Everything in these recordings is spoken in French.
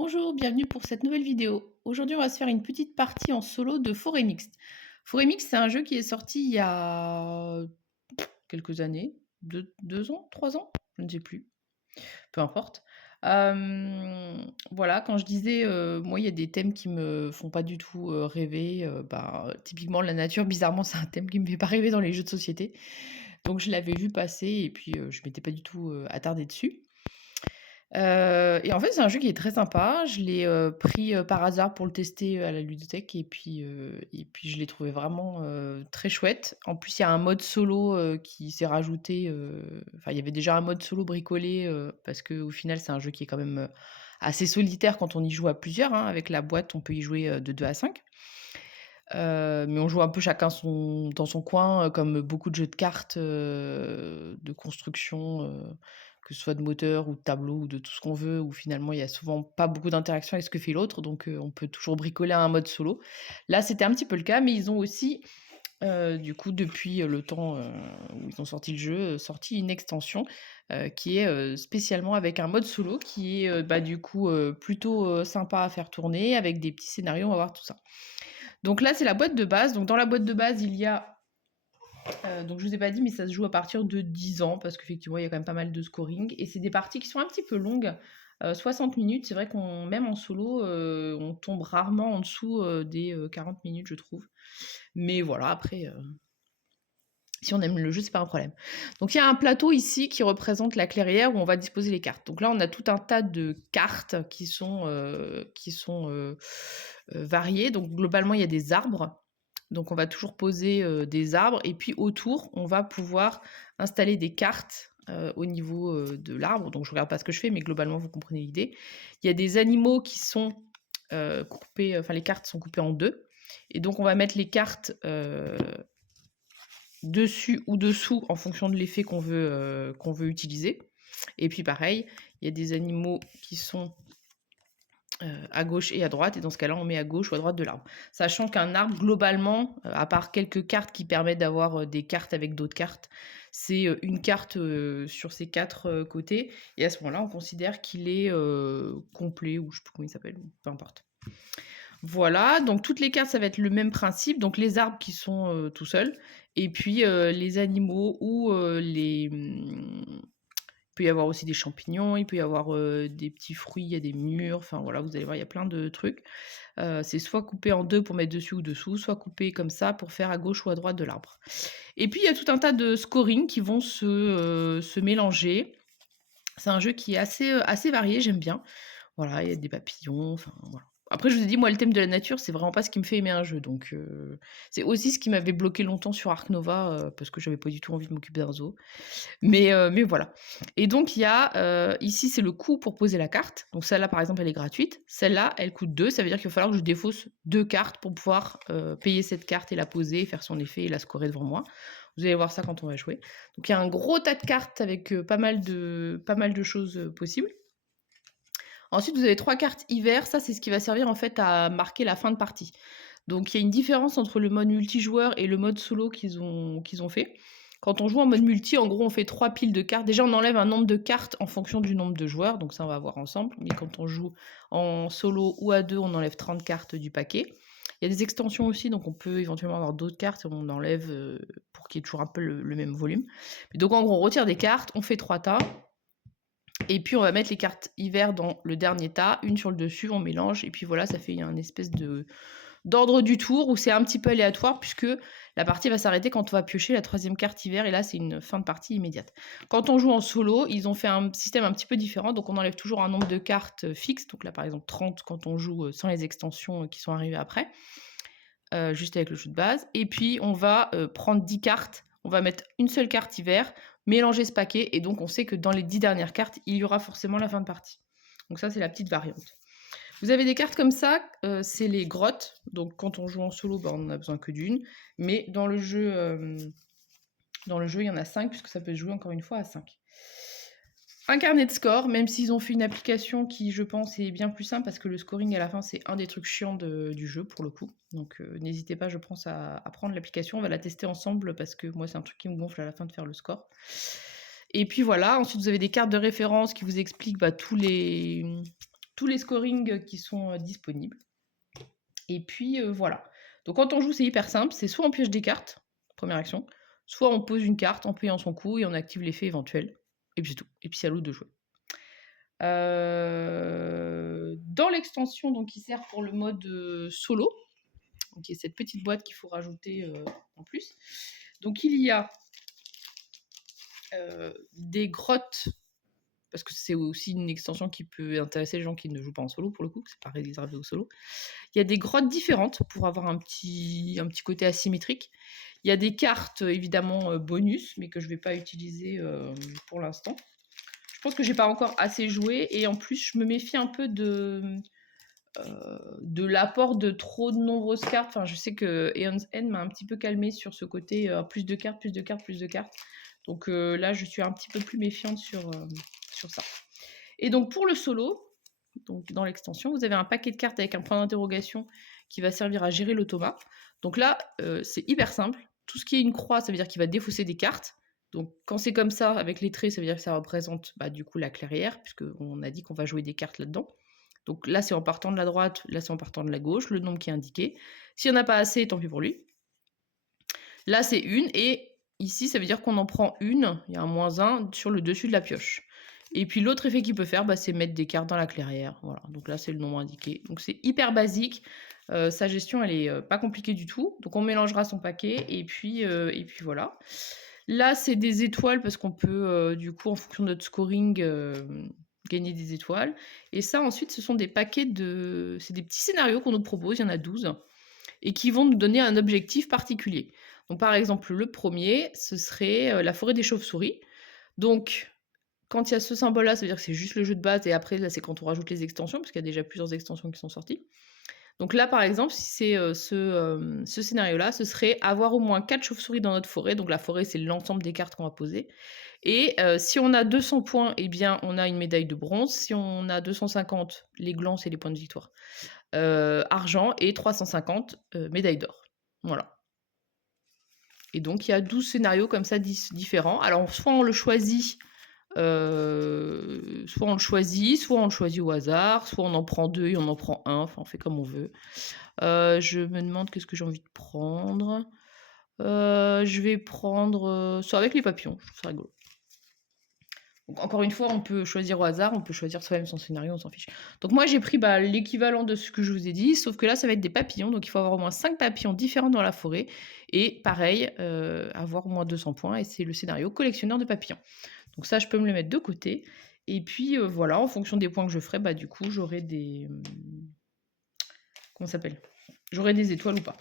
Bonjour, bienvenue pour cette nouvelle vidéo. Aujourd'hui, on va se faire une petite partie en solo de Forêt Mixte. Forêt Mixte, c'est un jeu qui est sorti il y a quelques années, 2 ans, 3 ans, je ne sais plus, peu importe. Voilà, quand je disais, moi, il y a des thèmes qui me font pas du tout rêver. Typiquement, la nature, bizarrement, c'est un thème qui me fait pas rêver dans les jeux de société. Donc, je l'avais vu passer et puis je m'étais pas du tout attardée dessus. Et en fait, c'est un jeu qui est très sympa. Je l'ai, pris, par hasard pour le tester, à la ludothèque et puis je l'ai trouvé vraiment, très chouette. En plus, il y a un mode solo, qui s'est rajouté, enfin, il y avait déjà un mode solo bricolé, parce qu'au final, c'est un jeu qui est quand même, assez solitaire quand on y joue à plusieurs, hein. Avec la boîte, on peut y jouer, de 2 à 5. Mais on joue un peu chacun dans son coin, comme beaucoup de jeux de cartes, de construction, que ce soit de moteur ou de tableau ou de tout ce qu'on veut, où finalement il y a souvent pas beaucoup d'interaction avec ce que fait l'autre, donc on peut toujours bricoler un mode solo. Là, c'était un petit peu le cas, mais ils ont aussi, du coup, depuis le temps, où ils ont sorti le jeu, sorti une extension, qui est, spécialement avec un mode solo qui est, du coup, plutôt, sympa à faire tourner avec des petits scénarios, on va voir tout ça. Donc là, c'est la boîte de base. Donc dans la boîte de base, il y a, donc je vous ai pas dit, mais ça se joue à partir de 10 ans parce qu'effectivement, il y a quand même pas mal de scoring et c'est des parties qui sont un petit peu longues, 60 minutes. C'est vrai qu'on même en solo, on tombe rarement en dessous, des, 40 minutes, je trouve. Mais voilà, après, si on aime le jeu, c'est pas un problème. Donc il y a un plateau ici qui représente la clairière où on va disposer les cartes. Donc là, on a tout un tas de cartes qui sont variées. Donc globalement, il y a des arbres. Donc on va toujours poser des arbres et puis autour, on va pouvoir installer des cartes au niveau de l'arbre. Donc je regarde pas ce que je fais, mais globalement, vous comprenez l'idée. Il y a des animaux qui sont coupés, enfin les cartes sont coupées en deux. Et donc on va mettre les cartes dessus ou dessous en fonction de l'effet qu'on veut utiliser. Et puis pareil, il y a des animaux qui sont à gauche et à droite, et dans ce cas-là, on met à gauche ou à droite de l'arbre. Sachant qu'un arbre, globalement, à part quelques cartes qui permettent d'avoir des cartes avec d'autres cartes, c'est une carte sur ces quatre côtés, et à ce moment-là, on considère qu'il est complet, ou je sais plus comment il s'appelle, peu importe. Voilà, donc toutes les cartes, ça va être le même principe. Donc les arbres qui sont tout seuls, et puis les animaux ou il peut y avoir aussi des champignons, il peut y avoir des petits fruits, il y a des mûres, enfin voilà, vous allez voir, il y a plein de trucs. C'est soit coupé en deux pour mettre dessus ou dessous, soit coupé comme ça pour faire à gauche ou à droite de l'arbre. Et puis il y a tout un tas de scoring qui vont se mélanger. C'est un jeu qui est assez varié, j'aime bien. Voilà, il y a des papillons, enfin voilà. Après, je vous ai dit, moi, le thème de la nature, c'est vraiment pas ce qui me fait aimer un jeu. Donc, c'est aussi ce qui m'avait bloqué longtemps sur Ark Nova, parce que j'avais pas du tout envie de m'occuper d'un zoo. Mais voilà. Et donc, il y a, ici, c'est le coût pour poser la carte. Donc, celle-là, par exemple, elle est gratuite. Celle-là, elle coûte 2. Ça veut dire qu'il va falloir que je défausse 2 cartes pour pouvoir payer cette carte et la poser, faire son effet et la scorer devant moi. Vous allez voir ça quand on va jouer. Donc, il y a un gros tas de cartes avec pas mal de choses possibles. Ensuite, vous avez 3 cartes hiver. Ça, c'est ce qui va servir en fait à marquer la fin de partie. Donc, il y a une différence entre le mode multijoueur et le mode solo qu'ils ont fait. Quand on joue en mode multi, en gros, on fait 3 piles de cartes. Déjà, on enlève un nombre de cartes en fonction du nombre de joueurs. Donc, ça, on va voir ensemble. Mais quand on joue en solo ou à deux, on enlève 30 cartes du paquet. Il y a des extensions aussi, donc on peut éventuellement avoir d'autres cartes et on enlève pour qu'il y ait toujours un peu le même volume. Mais donc, en gros, on retire des cartes, on fait 3 tas. Et puis on va mettre les cartes hiver dans le dernier tas, une sur le dessus, on mélange, et puis voilà, ça fait une espèce d'ordre du tour où c'est un petit peu aléatoire puisque la partie va s'arrêter quand on va piocher la troisième carte hiver, et là c'est une fin de partie immédiate. Quand on joue en solo, ils ont fait un système un petit peu différent, donc on enlève toujours un nombre de cartes fixe, donc là par exemple 30 quand on joue sans les extensions qui sont arrivées après, juste avec le jeu de base, et puis on va prendre 10 cartes, on va mettre une seule carte hiver, mélanger ce paquet, et donc on sait que dans les 10 dernières cartes, il y aura forcément la fin de partie. Donc ça, c'est la petite variante. Vous avez des cartes comme ça, c'est les grottes. Donc quand on joue en solo, on n'en a besoin que d'une. Mais dans le jeu, il y en a 5, puisque ça peut se jouer encore une fois à 5. Un carnet de score, même s'ils ont fait une application qui, je pense, est bien plus simple, parce que le scoring à la fin, c'est un des trucs chiants du jeu, pour le coup. Donc n'hésitez pas, je pense, à prendre l'application. On va la tester ensemble, parce que moi, c'est un truc qui me gonfle à la fin de faire le score. Et puis voilà, ensuite, vous avez des cartes de référence qui vous expliquent tous tous les scorings qui sont disponibles. Et puis voilà. Donc quand on joue, c'est hyper simple. C'est soit on pioche des cartes, première action, soit on pose une carte en payant son coup et on active l'effet éventuel. Et puis c'est tout. Et puis c'est à l'autre de jouer. Dans l'extension donc, qui sert pour le mode solo, donc il y a cette petite boîte qu'il faut rajouter en plus. Donc il y a des grottes, parce que c'est aussi une extension qui peut intéresser les gens qui ne jouent pas en solo pour le coup, c'est pas réservé au solo. Il y a des grottes différentes pour avoir un petit côté asymétrique. Il y a des cartes évidemment bonus, mais que je ne vais pas utiliser pour l'instant. Je pense que j'ai pas encore assez joué et en plus je me méfie un peu de l'apport de trop de nombreuses cartes. Enfin, je sais que Aeon's End m'a un petit peu calmé sur ce côté plus de cartes, plus de cartes, plus de cartes. Donc là, je suis un petit peu plus méfiante sur ça. Et donc pour le solo, donc dans l'extension, vous avez un paquet de cartes avec un point d'interrogation qui va servir à gérer l'automa. Donc là, c'est hyper simple. Tout ce qui est une croix, ça veut dire qu'il va défausser des cartes. Donc quand c'est comme ça, avec les traits, ça veut dire que ça représente du coup la clairière, puisqu'on a dit qu'on va jouer des cartes là-dedans. Donc là, c'est en partant de la droite, là, c'est en partant de la gauche, le nombre qui est indiqué. S'il n'y en a pas assez, tant pis pour lui. Là, c'est une, et ici, ça veut dire qu'on en prend une, il y a un -1 sur le dessus de la pioche. Et puis l'autre effet qu'il peut faire, c'est mettre des cartes dans la clairière. Voilà, donc là, c'est le nombre indiqué. Donc c'est hyper basique. Sa gestion, elle est pas compliquée du tout. Donc on mélangera son paquet, et puis voilà. Là, c'est des étoiles, parce qu'on peut, du coup, en fonction de notre scoring, gagner des étoiles. Et ça, ensuite, ce sont des paquets de... C'est des petits scénarios qu'on nous propose, il y en a 12, et qui vont nous donner un objectif particulier. Donc par exemple, le premier, ce serait la forêt des chauves-souris. Donc, quand il y a ce symbole-là, ça veut dire que c'est juste le jeu de base, et après, là, c'est quand on rajoute les extensions, parce qu'il y a déjà plusieurs extensions qui sont sorties. Donc là, par exemple, si c'est ce scénario-là, ce serait avoir au moins 4 chauves-souris dans notre forêt. Donc la forêt, c'est l'ensemble des cartes qu'on va poser. Et si on a 200 points, eh bien, on a une médaille de bronze. Si on a 250, les glands, c'est les points de victoire. Argent, et 350, médaille d'or. Voilà. Et donc, il y a 12 scénarios comme ça différents. Alors, soit on le choisit... soit on le choisit au hasard, soit on en prend 2 et on en prend 1, enfin on fait comme on veut. Je me demande qu'est-ce que j'ai envie de prendre. Je vais prendre ça avec les papillons, je trouve ça rigolo. Donc, encore une fois, on peut choisir au hasard, on peut choisir soi-même son scénario, on s'en fiche. Donc moi j'ai pris l'équivalent de ce que je vous ai dit, sauf que là ça va être des papillons, donc il faut avoir au moins 5 papillons différents dans la forêt, et pareil, avoir au moins 200 points, et c'est le scénario collectionneur de papillons. Donc ça, je peux me le mettre de côté. Et puis voilà, en fonction des points que je ferai, du coup, j'aurai des... Comment ça s'appelle ? J'aurai des étoiles ou pas.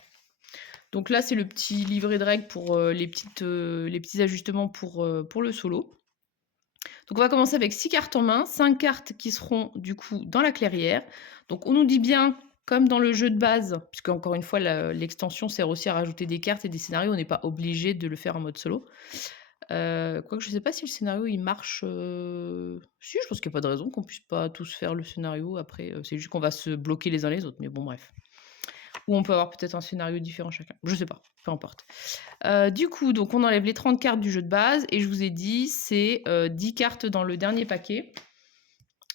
Donc là, c'est le petit livret de règles pour les petits ajustements pour le solo. Donc on va commencer avec 6 cartes en main, 5 cartes qui seront du coup dans la clairière. Donc on nous dit bien, comme dans le jeu de base, puisque encore une fois, l'extension sert aussi à rajouter des cartes et des scénarios, on n'est pas obligé de le faire en mode solo. Quoique je sais pas si le scénario il marche. Si, je pense qu'il n'y a pas de raison qu'on puisse pas tous faire le scénario. Après, c'est juste qu'on va se bloquer les uns les autres. Mais bon, bref. Ou on peut avoir peut-être un scénario différent chacun. Je sais pas, peu importe. Du coup, donc on enlève les 30 cartes du jeu de base. Et je vous ai dit, c'est 10 cartes dans le dernier paquet.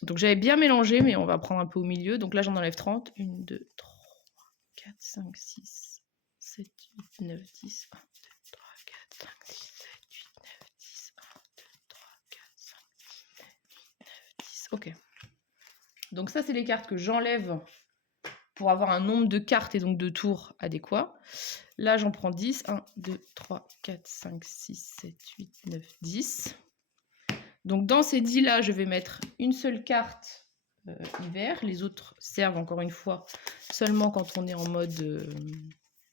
Donc j'avais bien mélangé, mais on va prendre un peu au milieu. Donc là, j'en enlève 30. 1, 2, 3, 4, 5, 6, 7, 8, 9, 10, 1, 2, 3, 4, 5, 6, 7, 8, 9, 10, 1, 2, 3, 4, 5, 6, 7, 8, 9, 10. Ok. Donc ça, c'est les cartes que j'enlève pour avoir un nombre de cartes et donc de tours adéquat. Là, j'en prends 10. 1, 2, 3, 4, 5, 6, 7, 8, 9, 10. Donc dans ces 10-là, je vais mettre une seule carte hiver. Les autres servent encore une fois seulement quand on est en mode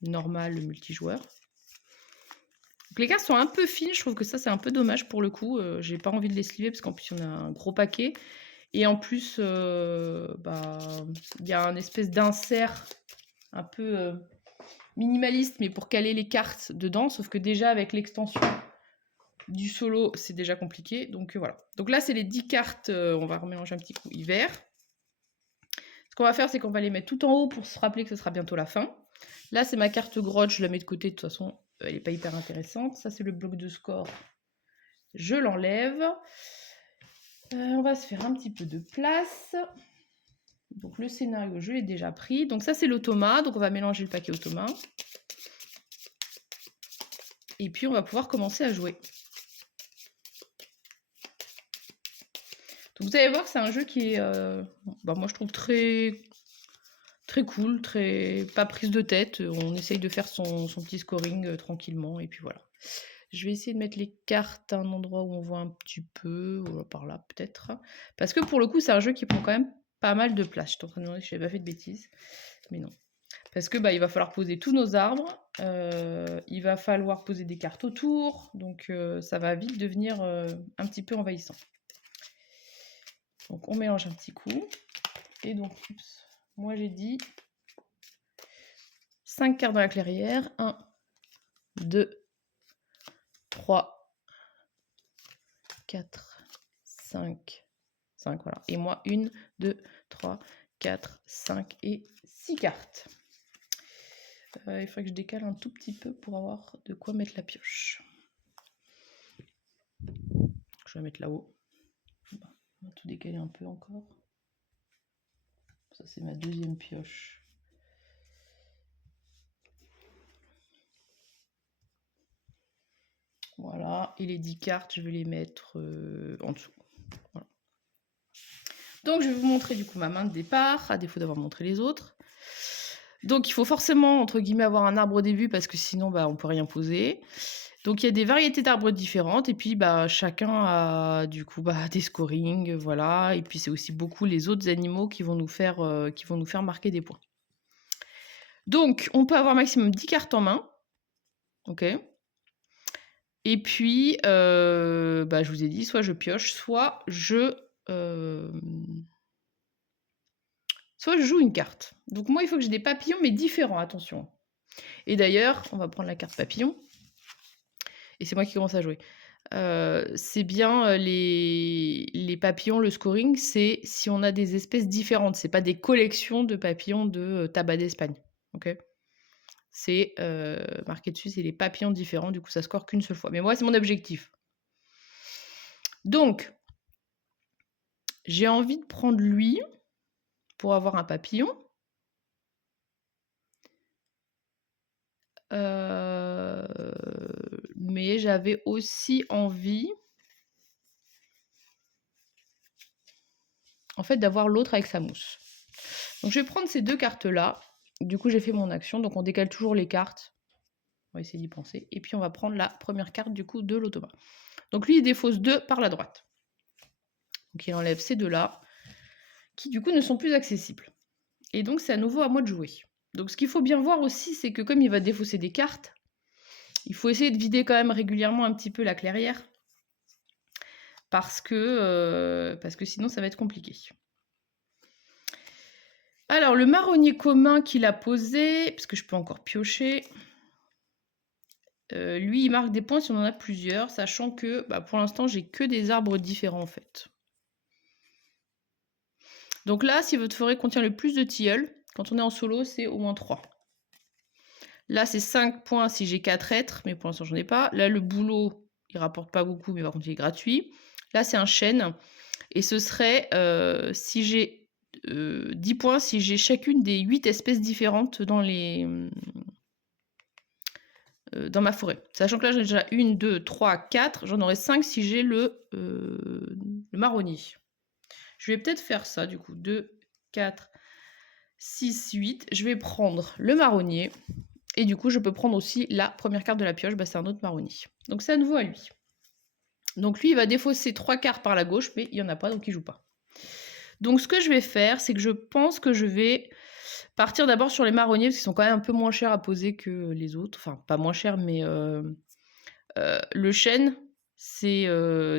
normal, multijoueur. Donc les cartes sont un peu fines, je trouve que ça c'est un peu dommage pour le coup. J'ai pas envie de les sliver parce qu'en plus on a un gros paquet. Et en plus, il y a un espèce d'insert un peu minimaliste, mais pour caler les cartes dedans. Sauf que déjà avec l'extension du solo, c'est déjà compliqué. Donc voilà. Donc là, c'est les 10 cartes. On va remélanger un petit coup hiver. Ce qu'on va faire, c'est qu'on va les mettre tout en haut pour se rappeler que ce sera bientôt la fin. Là, c'est ma carte grotte. Je la mets de côté. De toute façon, elle n'est pas hyper intéressante. Ça, c'est le bloc de score. Je l'enlève. On va se faire un petit peu de place. Donc le scénario, je l'ai déjà pris. Donc ça, c'est l'automa. Donc on va mélanger le paquet automa. Et puis on va pouvoir commencer à jouer. Donc vous allez voir, c'est un jeu qui est, moi je trouve très cool, pas prise de tête. On essaye de faire son petit scoring tranquillement, et puis voilà. Je vais essayer de mettre les cartes à un endroit où on voit un petit peu, par là peut-être. Parce que pour le coup, c'est un jeu qui prend quand même pas mal de place. Je suis en train de me demander si j'avais pas fait de bêtises, mais non. Parce que il va falloir poser tous nos arbres, il va falloir poser des cartes autour, donc ça va vite devenir un petit peu envahissant. Donc on mélange un petit coup, et donc, moi j'ai dit 5 cartes dans la clairière, 1, 2, 3, 4, 5, voilà. Et moi, 1, 2, 3, 4, 5 et 6 cartes. Il faudrait que je décale un tout petit peu pour avoir de quoi mettre la pioche. Je vais mettre là-haut. On va tout décaler un peu encore. Ça, c'est ma deuxième pioche. Voilà. Et les 10 cartes, je vais les mettre en dessous. Voilà. Donc, je vais vous montrer du coup ma main de départ, à défaut d'avoir montré les autres. Donc, il faut forcément, entre guillemets, avoir un arbre au début, parce que sinon, on ne peut rien poser. Donc, il y a des variétés d'arbres différentes, et puis chacun a du coup des scorings, voilà. Et puis, c'est aussi beaucoup les autres animaux qui vont nous faire marquer des points. Donc, on peut avoir maximum 10 cartes en main. Ok. Et puis, je vous ai dit, soit je pioche, soit je joue une carte. Donc moi, il faut que j'ai des papillons, mais différents, attention. Et d'ailleurs, on va prendre la carte papillon. Et c'est moi qui commence à jouer. C'est bien les papillons, le scoring, c'est si on a des espèces différentes. C'est pas des collections de papillons de tabac d'Espagne. Ok. C'est marqué dessus, c'est les papillons différents. Du coup, ça score qu'une seule fois. Mais moi, c'est mon objectif. Donc, j'ai envie de prendre lui pour avoir un papillon. Mais j'avais aussi envie, en fait, d'avoir l'autre avec sa mousse. Donc je vais prendre ces deux cartes-là. Du coup, j'ai fait mon action. Donc on décale toujours les cartes. On va essayer d'y penser. Et puis on va prendre la première carte du coup de l'automa. Donc lui, il défausse 2 par la droite. Donc il enlève ces deux-là, qui du coup ne sont plus accessibles. Et donc c'est à nouveau à moi de jouer. Donc ce qu'il faut bien voir aussi, c'est que comme il va défausser des cartes, il faut essayer de vider quand même régulièrement un petit peu la clairière. Parce que sinon ça va être compliqué. Alors le marronnier commun qu'il a posé, parce que je peux encore piocher, lui il marque des points si on en a plusieurs, sachant que pour l'instant j'ai que des arbres différents en fait. Donc là, si votre forêt contient le plus de tilleuls, quand on est en solo, c'est au moins 3. Là, c'est 5 points si j'ai 4 êtres, mais pour l'instant, j'en ai pas. Là, le bouleau, il rapporte pas beaucoup, mais par contre, il est gratuit. Là, c'est un chêne. Et ce serait si j'ai 10 points, si j'ai chacune des 8 espèces différentes dans ma forêt. Sachant que là, j'ai déjà 1, 2, 3, 4. J'en aurai 5 si j'ai le marronnier. Je vais peut-être faire ça, du coup. 2, 4, 6, 8. Je vais prendre le marronnier. Et du coup, je peux prendre aussi la première carte de la pioche. C'est un autre marronnier. Donc, c'est à nouveau à lui. Donc, lui, il va défausser 3 cartes par la gauche, mais il n'y en a pas, donc il ne joue pas. Donc, ce que je vais faire, c'est que je pense que je vais partir d'abord sur les marronniers, parce qu'ils sont quand même un peu moins chers à poser que les autres. Enfin, pas moins chers, mais le chêne, c'est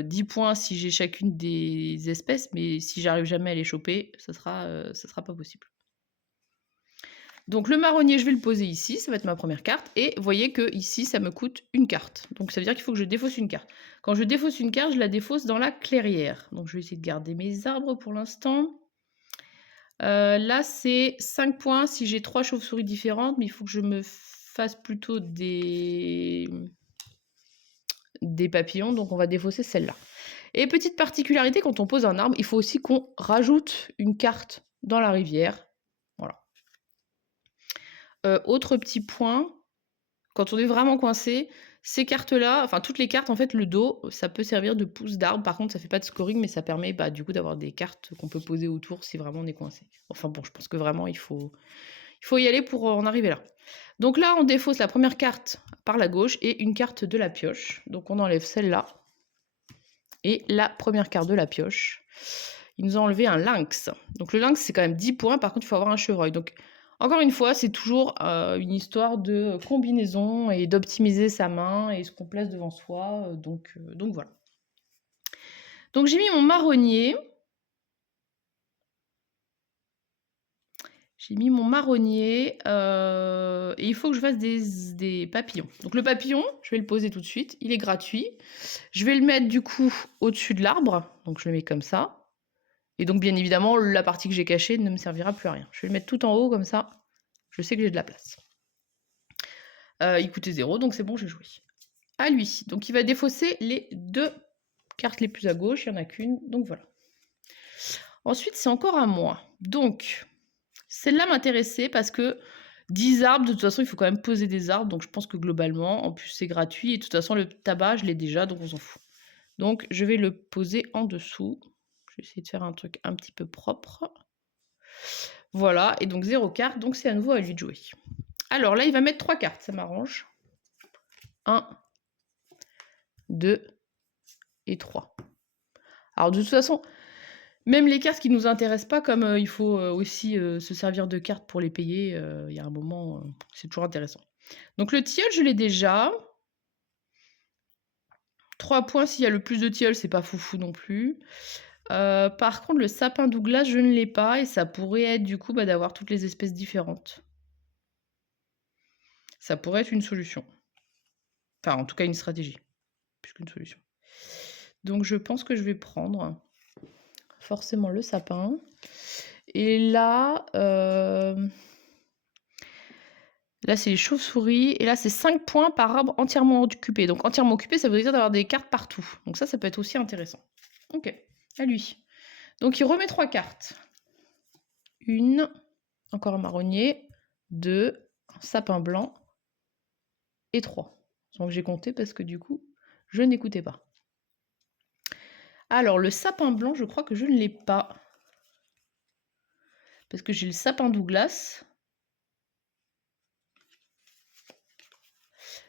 10 points si j'ai chacune des espèces, mais si j'arrive jamais à les choper, ça sera pas possible. Donc le marronnier, je vais le poser ici, ça va être ma première carte. Et vous voyez que ici, ça me coûte une carte. Donc ça veut dire qu'il faut que je défausse une carte. Quand je défausse une carte, je la défausse dans la clairière. Donc je vais essayer de garder mes arbres pour l'instant. Là, c'est 5 points si j'ai 3 chauves-souris différentes, mais il faut que je me fasse plutôt des papillons. Donc on va défausser celle-là. Et petite particularité, quand on pose un arbre, il faut aussi qu'on rajoute une carte dans la rivière. Voilà. Autre petit point, quand on est vraiment coincé, ces cartes-là, enfin toutes les cartes, en fait, le dos, ça peut servir de pouce d'arbre. Par contre, ça fait pas de scoring, mais ça permet, bah, du coup, d'avoir des cartes qu'on peut poser autour si vraiment on est coincé. Enfin bon, je pense que vraiment il faut y aller pour en arriver là. Donc là, on défausse la première carte par la gauche et une carte de la pioche. Donc on enlève celle-là et la première carte de la pioche. Ils nous ont enlevé un lynx. Donc le lynx, c'est quand même 10 points. Par contre, il faut avoir un chevreuil. Donc encore une fois, c'est toujours une histoire de combinaison et d'optimiser sa main et ce qu'on place devant soi. Donc voilà. Donc j'ai mis mon marronnier. J'ai mis mon marronnier et il faut que je fasse des papillons. Donc le papillon, je vais le poser tout de suite. Il est gratuit. Je vais le mettre du coup au-dessus de l'arbre. Donc je le mets comme ça. Et donc bien évidemment, la partie que j'ai cachée ne me servira plus à rien. Je vais le mettre tout en haut comme ça. Je sais que j'ai de la place. Il coûtait 0, donc c'est bon, j'ai joué. À lui. Donc il va défausser les 2 cartes les plus à gauche. Il n'y en a qu'une. Donc voilà. Ensuite, c'est encore à moi. Donc, celle-là m'intéressait parce que 10 arbres, de toute façon, il faut quand même poser des arbres. Donc je pense que globalement, en plus, c'est gratuit. Et de toute façon, le tabac, je l'ai déjà, donc on s'en fout. Donc je vais le poser en dessous. Je vais essayer de faire un truc un petit peu propre. Voilà, et donc 0 carte, donc c'est à nouveau à lui de jouer. Alors là, il va mettre 3 cartes, ça m'arrange. 1, 2 et 3. Alors de toute façon, même les cartes qui ne nous intéressent pas, comme il faut aussi se servir de cartes pour les payer, il y a un moment, c'est toujours intéressant. Donc le tilleul, je l'ai déjà. 3 points, s'il y a le plus de tilleul, c'est pas foufou non plus. Par contre, le sapin Douglas, je ne l'ai pas, et ça pourrait être du coup d'avoir toutes les espèces différentes. Ça pourrait être une solution. Enfin, en tout cas, une stratégie, plus qu'une solution. Donc je pense que je vais prendre forcément le sapin. Et là, là c'est les chauves-souris. Et là, c'est 5 points par arbre entièrement occupé. Donc entièrement occupé, ça veut dire d'avoir des cartes partout. Donc ça peut être aussi intéressant. Ok, à lui. Donc il remet 3 cartes. Une, encore un marronnier. 2, un sapin blanc. Et 3. Donc j'ai compté parce que du coup, je n'écoutais pas. Alors, le sapin blanc, je crois que je ne l'ai pas. Parce que j'ai le sapin Douglas.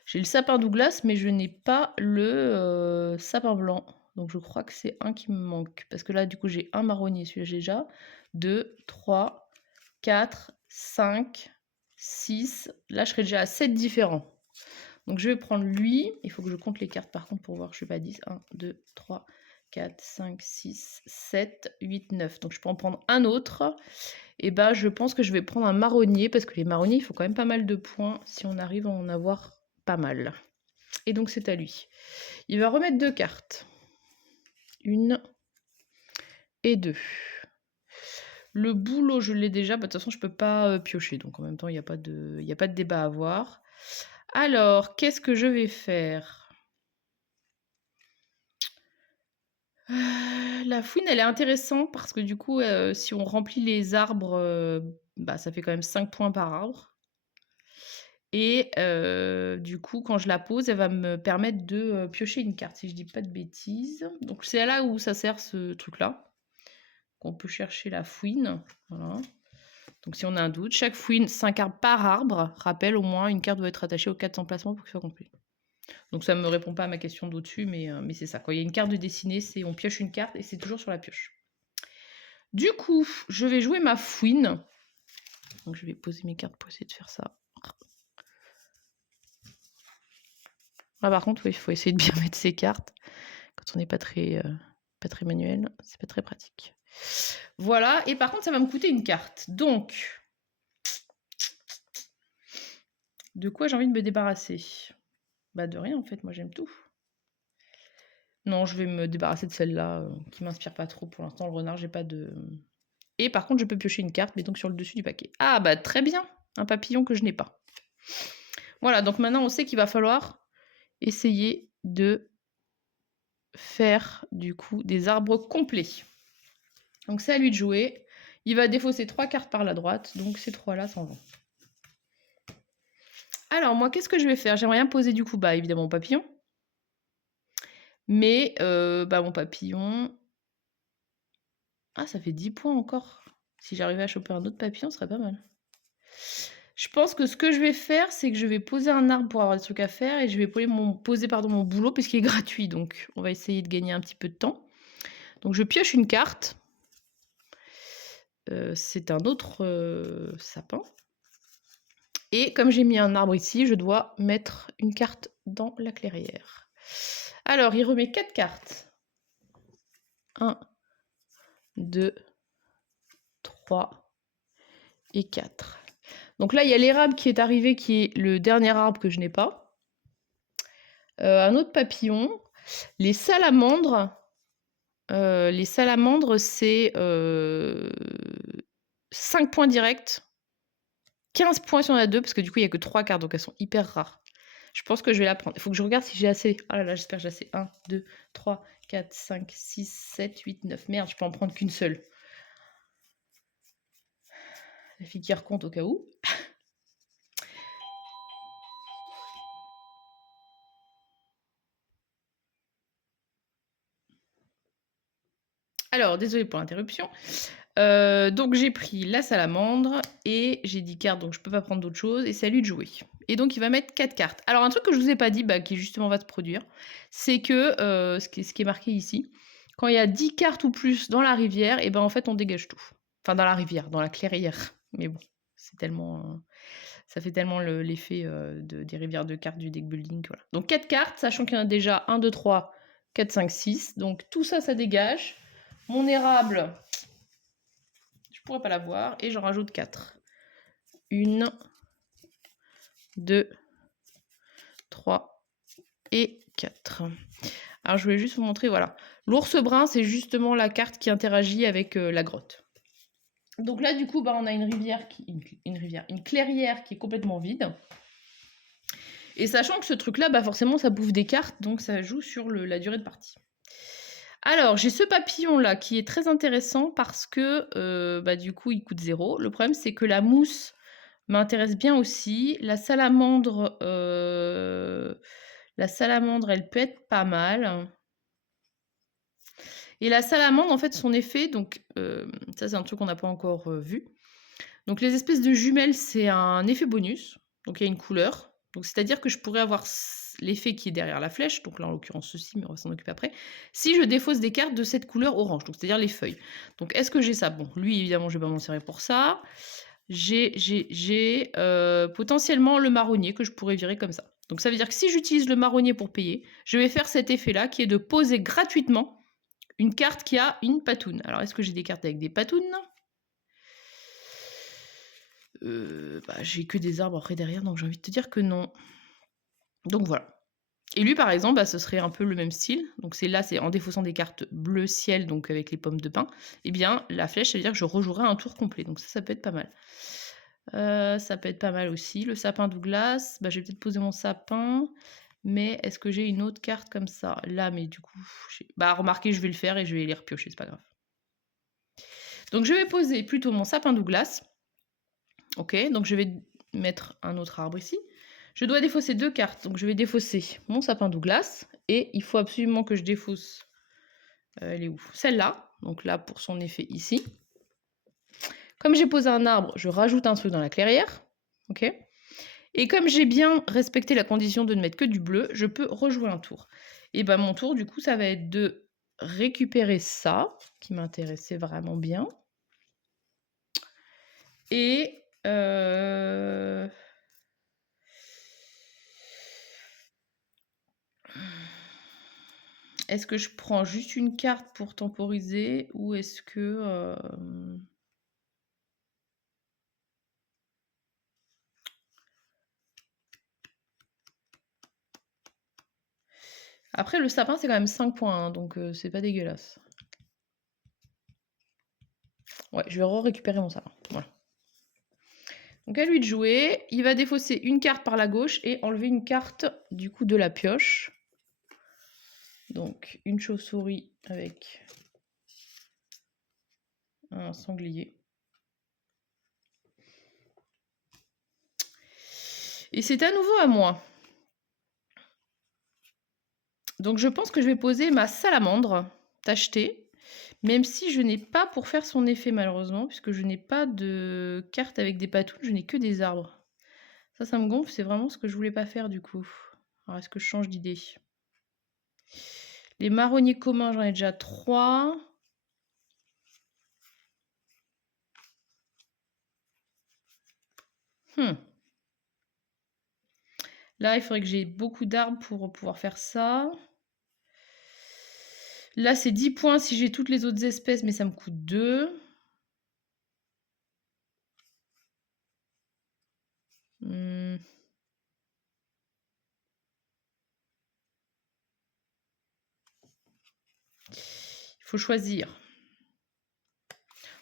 J'ai le sapin Douglas, mais je n'ai pas le sapin blanc. Donc je crois que c'est un qui me manque. Parce que là, du coup, j'ai un marronnier, celui-là j'ai déjà. 2, 3, 4, 5, 6. Là, je serai déjà à 7 différents. Donc je vais prendre lui. Il faut que je compte les cartes par contre pour voir. Je ne suis pas 10. 1, 2, 3, 4, 5, 6, 7, 8, 9. Donc je peux en prendre un autre. Et bah je pense que je vais prendre un marronnier. Parce que les marronniers, il faut quand même pas mal de points si on arrive à en avoir pas mal. Et donc c'est à lui. Il va remettre 2 cartes. 1 et 2. Le boulot, je l'ai déjà. Bah, de toute façon, je peux pas piocher. Donc en même temps, il n'y a pas de débat à avoir. Alors, qu'est-ce que je vais faire? La fouine, elle est intéressante parce que du coup, si on remplit les arbres, bah, ça fait quand même 5 points par arbre. Et du coup, quand je la pose, elle va me permettre de piocher une carte, si je dis pas de bêtises. Donc c'est là où ça sert ce truc-là. Qu'on peut chercher la fouine. Voilà. Donc si on a un doute, chaque fouine, 5 arbres par arbre. Rappelle, au moins une carte doit être attachée aux 4 emplacements pour que ce soit complet. Donc ça ne me répond pas à ma question d'au-dessus, mais c'est ça. Quand il y a une carte de dessinée, c'est on pioche une carte et c'est toujours sur la pioche. Du coup, je vais jouer ma fouine. Donc je vais poser mes cartes pour essayer de faire ça. Là par contre, il faut essayer de bien mettre ses cartes. Quand on n'est pas très manuel, c'est pas très pratique. Voilà, et par contre, ça va me coûter une carte. Donc, de quoi j'ai envie de me débarrasser? Bah de rien en fait, moi j'aime tout. Non, je vais me débarrasser de celle-là, qui m'inspire pas trop pour l'instant. Le renard, j'ai pas de... Et par contre, je peux piocher une carte, mais donc sur le dessus du paquet. Ah bah très bien, un papillon que je n'ai pas. Voilà, donc maintenant on sait qu'il va falloir essayer de faire du coup des arbres complets. Donc c'est à lui de jouer. Il va défausser 3 cartes par la droite, donc ces 3-là s'en vont. Alors, moi, qu'est-ce que je vais faire? J'aimerais bien poser, du coup, bah, évidemment, mon papillon. Mais, bah, mon papillon... Ah, ça fait 10 points encore. Si j'arrivais à choper un autre papillon, ce serait pas mal. Je pense que ce que je vais faire, c'est que je vais poser un arbre pour avoir des trucs à faire et je vais poser mon boulot puisqu'il est gratuit. Donc, on va essayer de gagner un petit peu de temps. Donc, je pioche une carte. C'est un autre sapin. Et comme j'ai mis un arbre ici, je dois mettre une carte dans la clairière. Alors, il remet 4 cartes. 1, 2, 3 et 4. Donc là, il y a l'érable qui est arrivé, qui est le dernier arbre que je n'ai pas. Un autre papillon. Les salamandres, c'est 5 points directs. 15 points si on a 2, parce que du coup, il n'y a que 3 cartes, donc elles sont hyper rares. Je pense que je vais la prendre. Il faut que je regarde si j'ai assez. Oh là là, j'espère que j'ai assez. 1, 2, 3, 4, 5, 6, 7, 8, 9. Merde, je peux en prendre qu'une seule. La fille qui recompte au cas où. Alors, désolé pour l'interruption. Donc j'ai pris la salamandre et j'ai 10 cartes, donc je peux pas prendre d'autre chose. Et c'est à lui de jouer. Et donc il va mettre 4 cartes. Alors un truc que je vous ai pas dit, bah, qui justement va se produire, c'est que ce qui est marqué ici, quand il y a 10 cartes ou plus dans la rivière, et ben en fait on dégage tout. Enfin dans la rivière, dans la clairière. Mais bon, c'est tellement... ça fait tellement l'effet des rivières de cartes du deck building. Voilà. Donc 4 cartes, sachant qu'il y en a déjà 1, 2, 3, 4, 5, 6. Donc tout ça, ça dégage. Mon érable, je pourrais pas l'avoir. Et j'en rajoute 4. 1, 2, 3 et 4. Alors je voulais juste vous montrer, voilà. L'ours brun, c'est justement la carte qui interagit avec la grotte. Donc là, du coup, bah, on a une clairière qui est complètement vide. Et sachant que ce truc-là, bah forcément, ça bouffe des cartes, donc ça joue sur la durée de partie. Alors, j'ai ce papillon-là qui est très intéressant parce que, bah, du coup, il coûte 0. Le problème, c'est que la mousse m'intéresse bien aussi. La salamandre, elle peut être pas mal. Et la salamandre, en fait, son effet, donc ça, c'est un truc qu'on n'a pas encore vu. Donc, les espèces de jumelles, c'est un effet bonus. Donc, il y a une couleur. Donc, c'est-à-dire que je pourrais avoir l'effet qui est derrière la flèche, donc là en l'occurrence ceci, mais on va s'en occuper après, si je défausse des cartes de cette couleur orange, donc c'est-à-dire les feuilles. Donc est-ce que j'ai ça? Bon, lui évidemment je vais pas m'en servir pour ça. J'ai potentiellement le marronnier que je pourrais virer comme ça. Donc ça veut dire que si j'utilise le marronnier pour payer, je vais faire cet effet-là qui est de poser gratuitement une carte qui a une patoune. Alors est-ce que j'ai des cartes avec des patounes? Bah, j'ai que des arbres après derrière, donc j'ai envie de te dire que non. Donc voilà. Et lui, par exemple, bah, ce serait un peu le même style. Donc c'est en défaussant des cartes bleu ciel, donc avec les pommes de pin, eh bien, la flèche, ça veut dire que je rejouerai un tour complet. Donc ça peut être pas mal. Ça peut être pas mal aussi. Le sapin Douglas, bah, je vais peut-être poser mon sapin. Mais est-ce que j'ai une autre carte comme ça? Là, mais du coup... Bah, remarquez, je vais le faire et je vais les repiocher, c'est pas grave. Donc je vais poser plutôt mon sapin Douglas. Ok, donc je vais mettre un autre arbre ici. Je dois défausser 2 cartes, donc je vais défausser mon sapin Douglas. Et il faut absolument que je défausse... elle est où? Celle-là, donc là pour son effet ici. Comme j'ai posé un arbre, je rajoute un truc dans la clairière. Ok. Et comme j'ai bien respecté la condition de ne mettre que du bleu, je peux rejouer un tour. Et ben mon tour, du coup, ça va être de récupérer ça, qui m'intéressait vraiment bien. Et... est-ce que je prends juste une carte pour temporiser ou est-ce que... Après, le sapin, c'est quand même 5 points, hein, donc c'est pas dégueulasse. Ouais, je vais récupérer mon sapin. Voilà. Donc à lui de jouer. Il va défausser une carte par la gauche et enlever une carte du coup de la pioche. Donc une chauve-souris avec un sanglier. Et c'est à nouveau à moi. Donc je pense que je vais poser ma salamandre tachetée, même si je n'ai pas pour faire son effet malheureusement, puisque je n'ai pas de carte avec des patounes, je n'ai que des arbres. Ça me gonfle, c'est vraiment ce que je voulais pas faire du coup. Alors est-ce que je change d'idée? Les marronniers communs, j'en ai déjà 3. Là, il faudrait que j'ai beaucoup d'arbres pour pouvoir faire ça. Là, c'est 10 points si j'ai toutes les autres espèces, mais ça me coûte 2. Il faut choisir.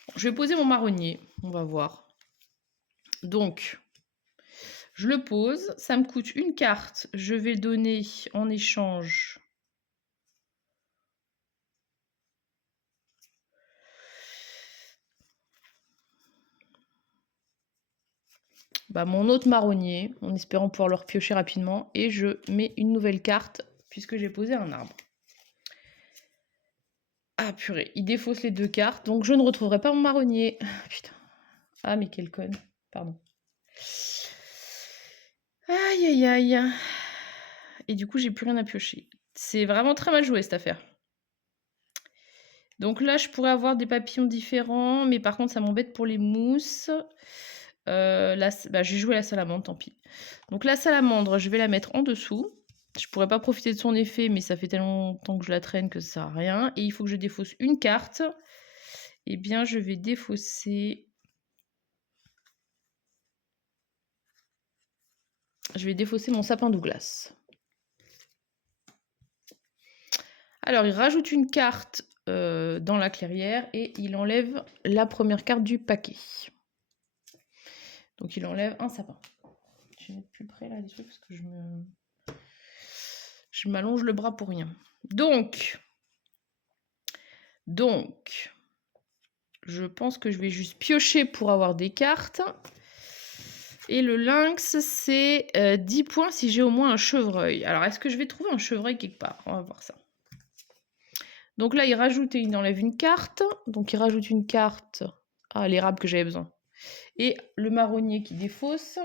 Bon, je vais poser mon marronnier, on va voir. Donc, je le pose, ça me coûte une carte. Je vais donner en échange... mon autre marronnier, en espérant pouvoir le repiocher rapidement. Et je mets une nouvelle carte, puisque j'ai posé un arbre. Ah purée, il défausse les 2 cartes, donc je ne retrouverai pas mon marronnier. Putain. Ah mais quel conne, pardon. Aïe aïe aïe. Et du coup, j'ai plus rien à piocher. C'est vraiment très mal joué cette affaire. Donc là, je pourrais avoir des papillons différents, mais par contre, ça m'embête pour les mousses. Là, j'ai joué la salamandre, tant pis. Donc la salamandre, je vais la mettre en dessous. Je pourrais pas profiter de son effet, mais ça fait tellement longtemps que je la traîne que ça sert à rien. Et il faut que je défausse une carte. Eh bien, je vais défausser... Je vais défausser mon sapin Douglas. Alors, il rajoute une carte dans la clairière et il enlève la première carte du paquet. Donc, il enlève un sapin. Je vais mettre plus près là les trucs parce que je m'allonge le bras pour rien. Donc, je pense que je vais juste piocher pour avoir des cartes. Et le lynx, c'est 10 points si j'ai au moins un chevreuil. Alors, est-ce que je vais trouver un chevreuil quelque part? On va voir ça. Donc là, il rajoute et il enlève une carte. Donc, il rajoute une carte. Ah, l'érable que j'avais besoin. Et le marronnier qui défausse.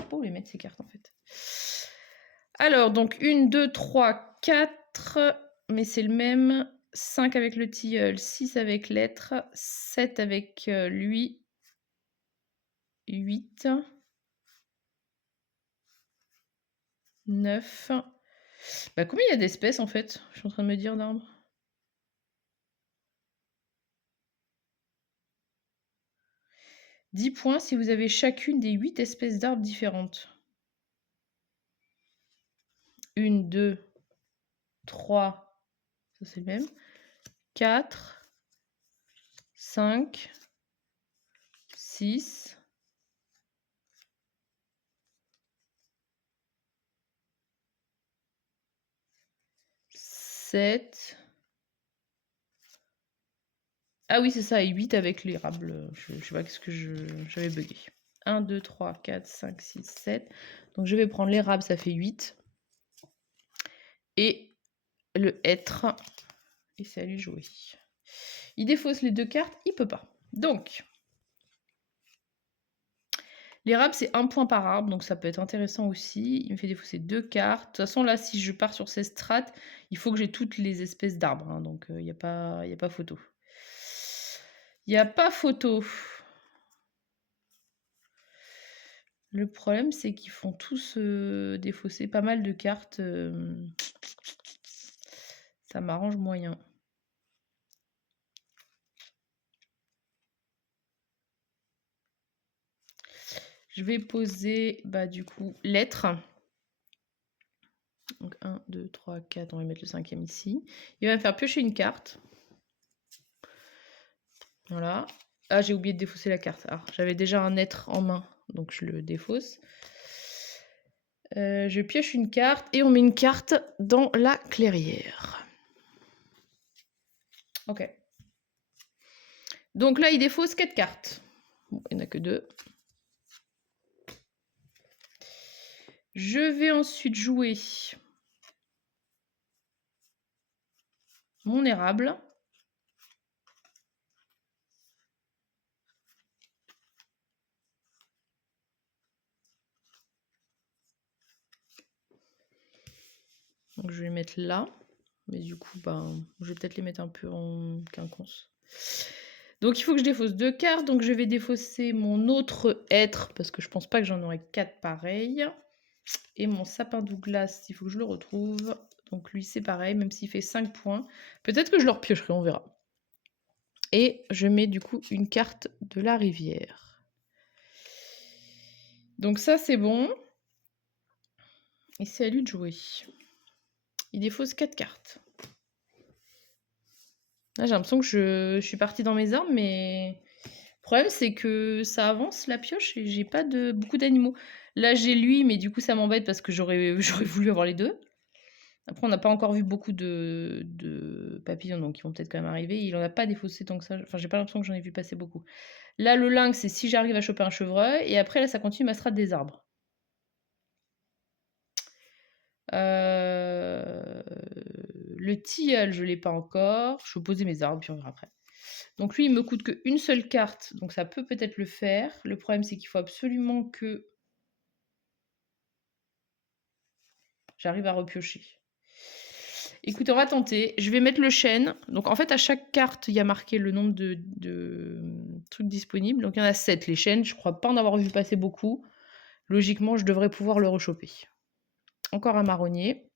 Faut pas où les mettre ces cartes en fait. Alors, donc 1, 2, 3, 4. Mais c'est le même. 5 avec le tilleul, 6 avec l'être, 7 avec lui, 8, 9. Combien il y a d'espèces en fait? Je suis en train de me dire d'arbres. 10 points si vous avez chacune des 8 espèces d'arbres différentes. 1, 2, 3, ça c'est le même. 4, 5, 6, 7. Ah oui, c'est ça, et 8 avec l'érable. Je sais pas qu'est-ce que j'avais bugué. 1, 2, 3, 4, 5, 6, 7. Donc je vais prendre l'érable, ça fait 8. Et le hêtre. Et c'est à lui de jouer. Il défausse les 2 cartes, il peut pas. Donc, l'érable, c'est 1 point par arbre, donc ça peut être intéressant aussi. Il me fait défausser 2 cartes. De toute façon, là, si je pars sur ces strates, il faut que j'ai toutes les espèces d'arbres. Hein, donc, il n'y a pas photo. Il n'y a pas photo. Le problème, c'est qu'ils font tous défausser pas mal de cartes. Ça m'arrange moyen. Je vais poser, du coup, l'être. Donc 1, 2, 3, 4. On va mettre le 5e ici. Il va me faire piocher une carte. Voilà. Ah, j'ai oublié de défausser la carte. Alors, j'avais déjà un être en main, donc je le défausse. Je pioche une carte et on met une carte dans la clairière. Ok. Donc là, il défausse 4 cartes. Bon, il n'y en a que 2. Je vais ensuite jouer mon érable. Donc je vais les mettre là. Mais du coup, ben, je vais peut-être les mettre un peu en quinconce. Donc il faut que je défausse 2 cartes. Donc je vais défausser mon autre être, parce que je pense pas que j'en aurai 4 pareils. Et mon sapin Douglas, il faut que je le retrouve. Donc lui, c'est pareil, même s'il fait 5 points. Peut-être que je le repiocherai, on verra. Et je mets du coup une carte de la rivière. Donc ça, c'est bon. Et c'est à lui de jouer. Il défausse 4 cartes. Là, j'ai l'impression que je suis partie dans mes armes, mais le problème, c'est que ça avance la pioche et j'ai pas de beaucoup d'animaux. Là, j'ai lui, mais du coup, ça m'embête parce que j'aurais voulu avoir les deux. Après, on n'a pas encore vu beaucoup de papillons, donc ils vont peut-être quand même arriver. Il en a pas défaussé tant que ça. Enfin, j'ai pas l'impression que j'en ai vu passer beaucoup. Là, le lynx, c'est si j'arrive à choper un chevreuil. Et après, là, ça continue ma strate des arbres. Le tilleul, je l'ai pas encore. Je vais poser mes arbres, puis on verra après. Donc lui, il me coûte qu'une seule carte, donc ça peut peut-être le faire. Le problème, c'est qu'il faut absolument que j'arrive à repiocher. Écoutez, on va tenter. Je vais mettre le chêne. Donc en fait, à chaque carte, il y a marqué le nombre de trucs disponibles. Donc il y en a 7, les chênes. Je crois pas en avoir vu passer beaucoup. Logiquement, je devrais pouvoir le rechoper. Encore un marronnier.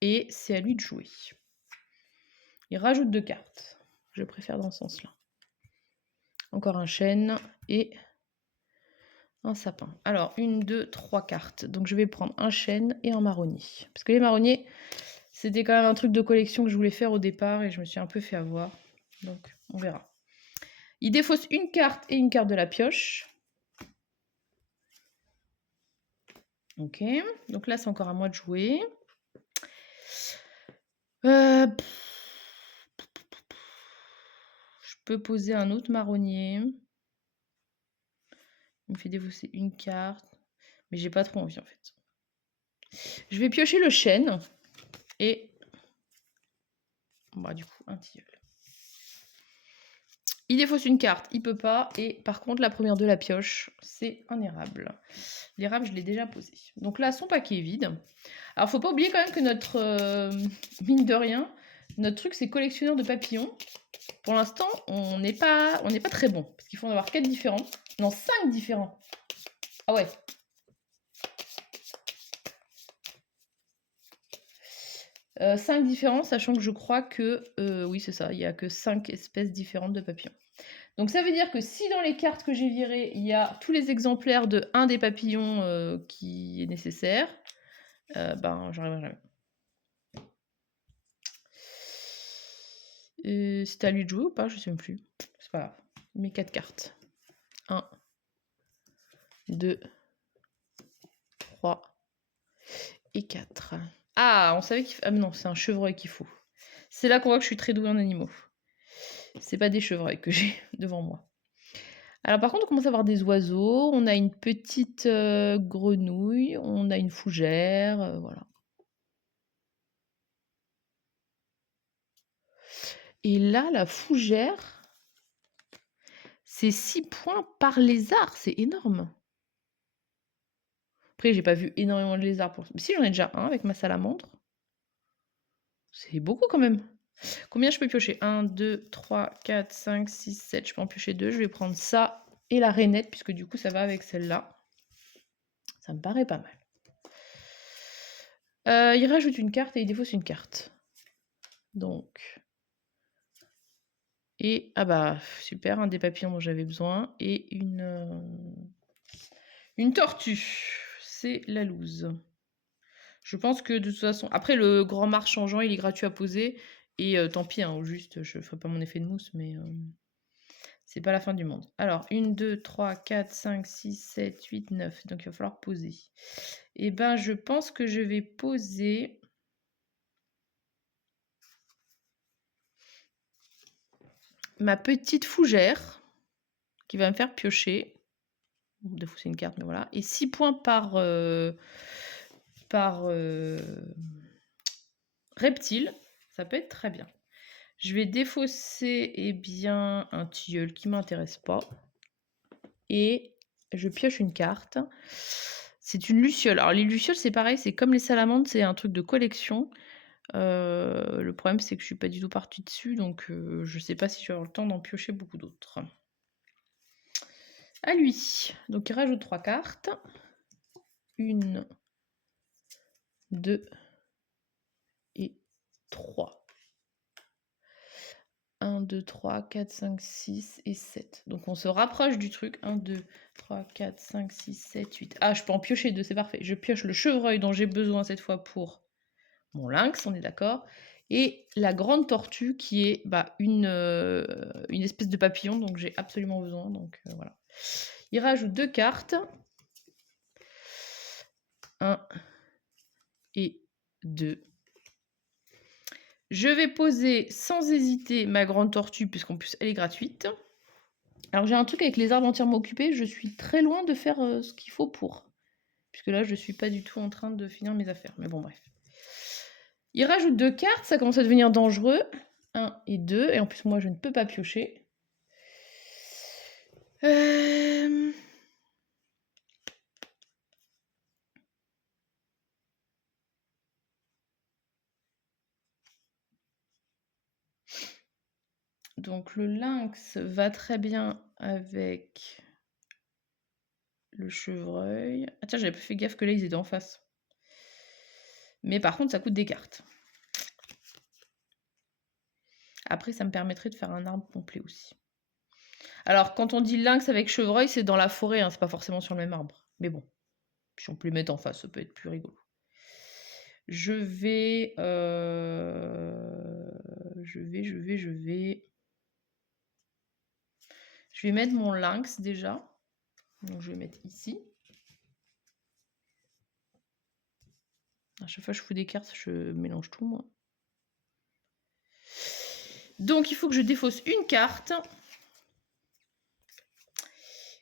Et c'est à lui de jouer. Il rajoute 2 cartes. Je préfère dans ce sens-là. Encore un chêne et un sapin. Alors, 1, 2, 3 cartes. Donc, je vais prendre un chêne et un marronnier. Parce que les marronniers, c'était quand même un truc de collection que je voulais faire au départ et je me suis un peu fait avoir. Donc, on verra. Il défausse une carte et une carte de la pioche. Ok. Donc là, c'est encore à moi de jouer. Je peux poser un autre marronnier. Il me fait défausser une carte. Mais j'ai pas trop envie, en fait. Je vais piocher le chêne. Et bah, du coup, un tilleul. Il défausse une carte, il peut pas. Et par contre, la première de la pioche, c'est un érable. L'érable, je l'ai déjà posé. Donc là, son paquet est vide. Alors, faut pas oublier quand même que notre, mine de rien, notre truc, c'est collectionneur de papillons. Pour l'instant, on n'est pas très bon. Parce qu'il faut en avoir 4 différents. Non, 5 différents. Ah ouais. Euh, 5 différents, sachant que je crois que... oui, c'est ça, il n'y a que 5 espèces différentes de papillons. Donc ça veut dire que si dans les cartes que j'ai virées, il y a tous les exemplaires de un des papillons qui est nécessaire, ben j'arriverai jamais. C'était à lui de jouer ou pas? Je sais même plus. C'est pas grave. Mes 4 cartes. 1, 2, 3 et 4. Ah, on savait qu'il faut... Ah mais non, c'est un chevreuil qu'il faut. C'est là qu'on voit que je suis très douée en animaux. C'est pas des chevreuils que j'ai devant moi. Alors par contre, on commence à avoir des oiseaux. On a une petite grenouille. On a une fougère. Voilà. Et là, la fougère, c'est 6 points par lézard. C'est énorme. Après, j'ai pas vu énormément de lézards. Si, j'en ai déjà un avec ma salamandre. C'est beaucoup quand même. Combien je peux piocher? 1, 2, 3, 4, 5, 6, 7. Je peux en piocher 2. Je vais prendre ça et la rainette, puisque du coup, ça va avec celle-là. Ça me paraît pas mal. Il rajoute une carte et il défausse une carte. Donc... Et, ah bah, super, un des papillons dont j'avais besoin. Et une tortue. C'est la loose. Je pense que de toute façon... Après, le grand mars changeant, il est gratuit à poser. Et tant pis, hein, juste, je ferai pas mon effet de mousse, mais c'est pas la fin du monde. Alors, 1, 2, 3, 4, 5, 6, 7, 8, 9. Donc, il va falloir poser. Et ben, je pense que je vais poser... ma petite fougère qui va me faire piocher Défausser une carte, mais voilà. Et 6 points par, par reptile. Ça peut être très bien. Je vais défausser bien, un tilleul qui ne m'intéresse pas. Et je pioche une carte. C'est une luciole. Alors les lucioles, c'est pareil, c'est comme les salamandres, c'est un truc de collection. Le problème, c'est que je suis pas du tout partie dessus, donc je sais pas si je vais avoir le temps d'en piocher beaucoup d'autres. À lui. Donc il rajoute 3 cartes. 1, 2 et 3. 1, 2, 3, 4, 5, 6 et 7. Donc on se rapproche du truc. 1, 2, 3, 4, 5, 6, 7, 8. Ah, je peux en piocher 2, c'est parfait. Je pioche le chevreuil dont j'ai besoin cette fois pour mon lynx, on est d'accord. Et la grande tortue qui est une espèce de papillon, donc j'ai absolument besoin. Donc voilà. Il rajoute 2 cartes. 1 et 2. Je vais poser sans hésiter ma grande tortue, puisqu'en plus elle est gratuite. Alors j'ai un truc avec les arbres entièrement occupés, je suis très loin de faire ce qu'il faut pour. Puisque là je ne suis pas du tout en train de finir mes affaires. Mais bon bref. Il rajoute 2 cartes, ça commence à devenir dangereux. 1 et 2, et en plus moi je ne peux pas piocher. Donc le lynx va très bien avec le chevreuil. Ah tiens, j'avais pas fait gaffe que là ils étaient en face. Mais par contre ça coûte des cartes. Après ça me permettrait de faire un arbre complet aussi. Alors quand on dit lynx avec chevreuil, c'est dans la forêt, hein, c'est pas forcément sur le même arbre. Mais bon, si on peut les mettre en face, ça peut être plus rigolo. Je vais... Je vais mettre mon lynx déjà. Donc je vais mettre ici. À chaque fois que je fous des cartes, je mélange tout moi. Donc il faut que je défausse une carte.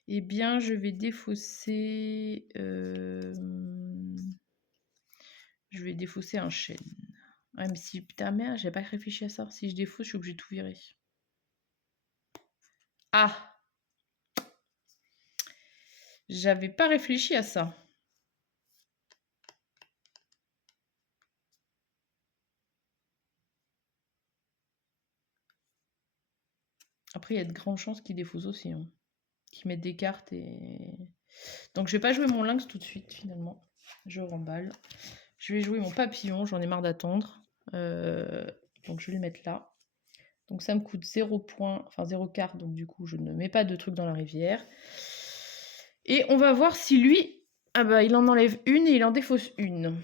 Eh bien, je vais défausser... Je vais défausser un chêne. Ouais, mais si... Putain, merde, j'ai pas réfléchi à ça. Si je défausse, je suis obligée de tout virer. Ah! J'avais pas réfléchi à ça. Après, il y a de grandes chances qu'ils défaussent aussi. Hein. Qu'ils mettent des cartes et... Donc, je vais pas jouer mon lynx tout de suite, finalement. Je remballe. Je vais jouer mon papillon. J'en ai marre d'attendre. Donc, je vais le mettre là. Donc, ça me coûte 0 points. Enfin, 0 carte. Donc, du coup, je ne mets pas de trucs dans la rivière. Et on va voir si lui... Ah bah, il en enlève une et il en défausse une.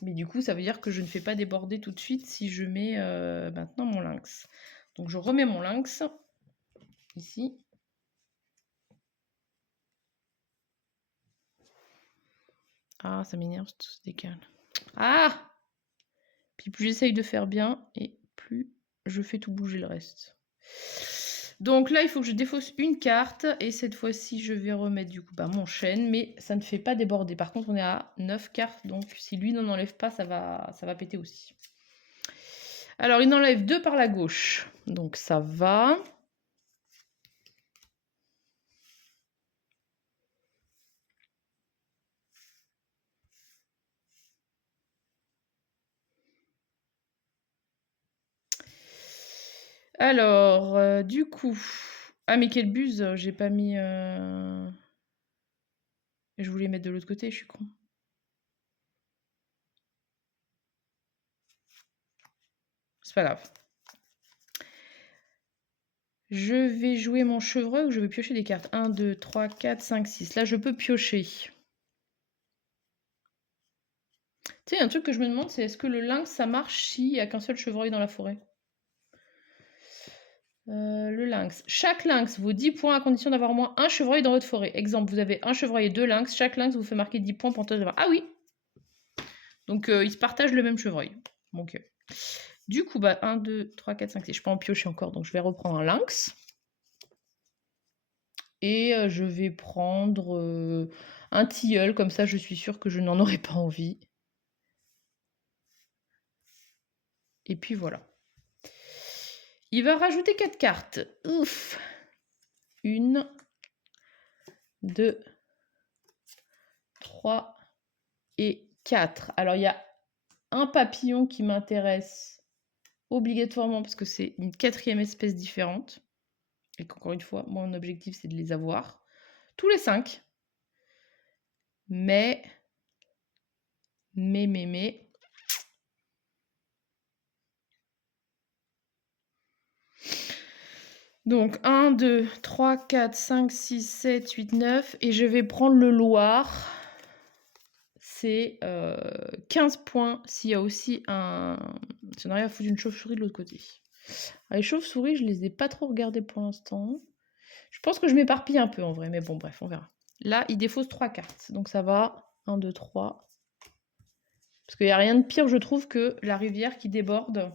Mais du coup, ça veut dire que je ne fais pas déborder tout de suite si je mets maintenant mon lynx. Donc je remets mon lynx ici. Ah, ça m'énerve, tout se décale. Ah! Puis plus j'essaye de faire bien, et plus je fais tout bouger le reste. Donc là, il faut que je défausse une carte, et cette fois-ci, je vais remettre du coup mon chêne, mais ça ne fait pas déborder. Par contre, on est à 9 cartes, donc si lui n'en enlève pas, ça va péter aussi. Alors, il en enlève 2 par la gauche, donc ça va. Alors, du coup... Ah, mais quelle buse, j'ai pas mis... Je voulais mettre de l'autre côté, je suis con. C'est pas grave. Je vais jouer mon chevreuil ou je vais piocher des cartes. 1, 2, 3, 4, 5, 6. Là, je peux piocher. Tu sais, un truc que je me demande, c'est est-ce que le lynx, ça marche s'il n'y a qu'un seul chevreuil dans la forêt? Le lynx. Chaque lynx vaut 10 points à condition d'avoir au moins un chevreuil dans votre forêt. Exemple, vous avez un chevreuil et 2 lynx. Chaque lynx vous fait marquer 10 points pour tâche. Ah oui! Donc, ils se partagent le même chevreuil. Ok. Du coup, 1, 2, 3, 4, 5, 6. Je peux en piocher encore, donc je vais reprendre un lynx. Et je vais prendre, un tilleul, comme ça je suis sûre que je n'en aurai pas envie. Et puis voilà. Il va rajouter 4 cartes. Ouf! 1, 2, 3 et 4. Alors il y a un papillon qui m'intéresse obligatoirement parce que c'est une 4e espèce différente. Et qu'encore une fois, mon objectif c'est de les avoir tous les 5. Mais donc 1, 2, 3, 4, 5, 6, 7, 8, 9 et je vais prendre le Loir. C'est 15 points s'il y a aussi un... Si on arrive à foutre une chauve-souris de l'autre côté. Alors, les chauves-souris, je les ai pas trop regardées pour l'instant. Je pense que je m'éparpille un peu en vrai, mais bon, bref, on verra. Là, il défausse 3 cartes, donc ça va. 1, 2, 3. Parce qu'il n'y a rien de pire, je trouve, que la rivière qui déborde.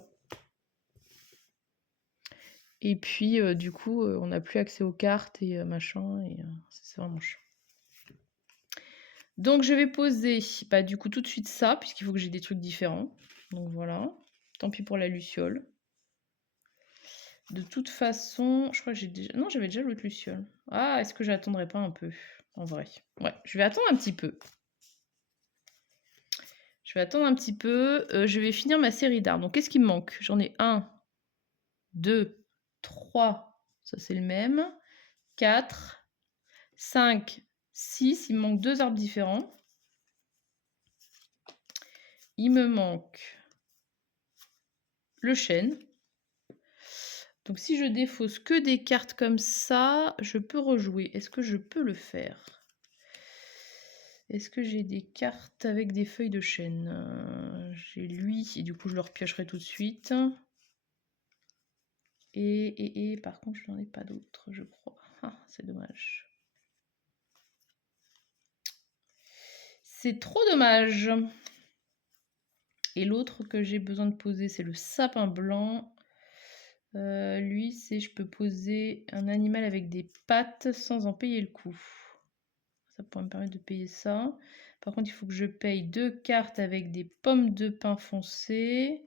Et puis, du coup, on n'a plus accès aux cartes et machin, et c'est vraiment chiant. Donc, je vais poser, bah, du coup, tout de suite ça, puisqu'il faut que j'ai des trucs différents. Donc, voilà. Tant pis pour la luciole. De toute façon, je crois que j'ai déjà... Non, j'avais déjà l'autre luciole. Ah, est-ce que j'attendrai pas un peu, en vrai? Ouais, je vais attendre un petit peu. Je vais attendre un petit peu. Je vais finir ma série d'arbres. Donc, qu'est-ce qui me manque? J'en ai 1, 2, 3. Ça, c'est le même. 4, 5, 6. Il me manque 2 arbres différents. Il me manque le chêne. Donc, si je défausse que des cartes comme ça, je peux rejouer. Est-ce que je peux le faire? Est-ce que j'ai des cartes avec des feuilles de chêne? J'ai lui, et du coup je le repiocherai tout de suite. Et par contre, je n'en ai pas d'autres, je crois. Ah, c'est dommage. C'est trop dommage. Et l'autre que j'ai besoin de poser, c'est le sapin blanc. Lui, c'est je peux poser un animal avec des pattes sans en payer le coup. Ça pourrait me permettre de payer ça. Par contre, il faut que je paye 2 cartes avec des pommes de pin foncées.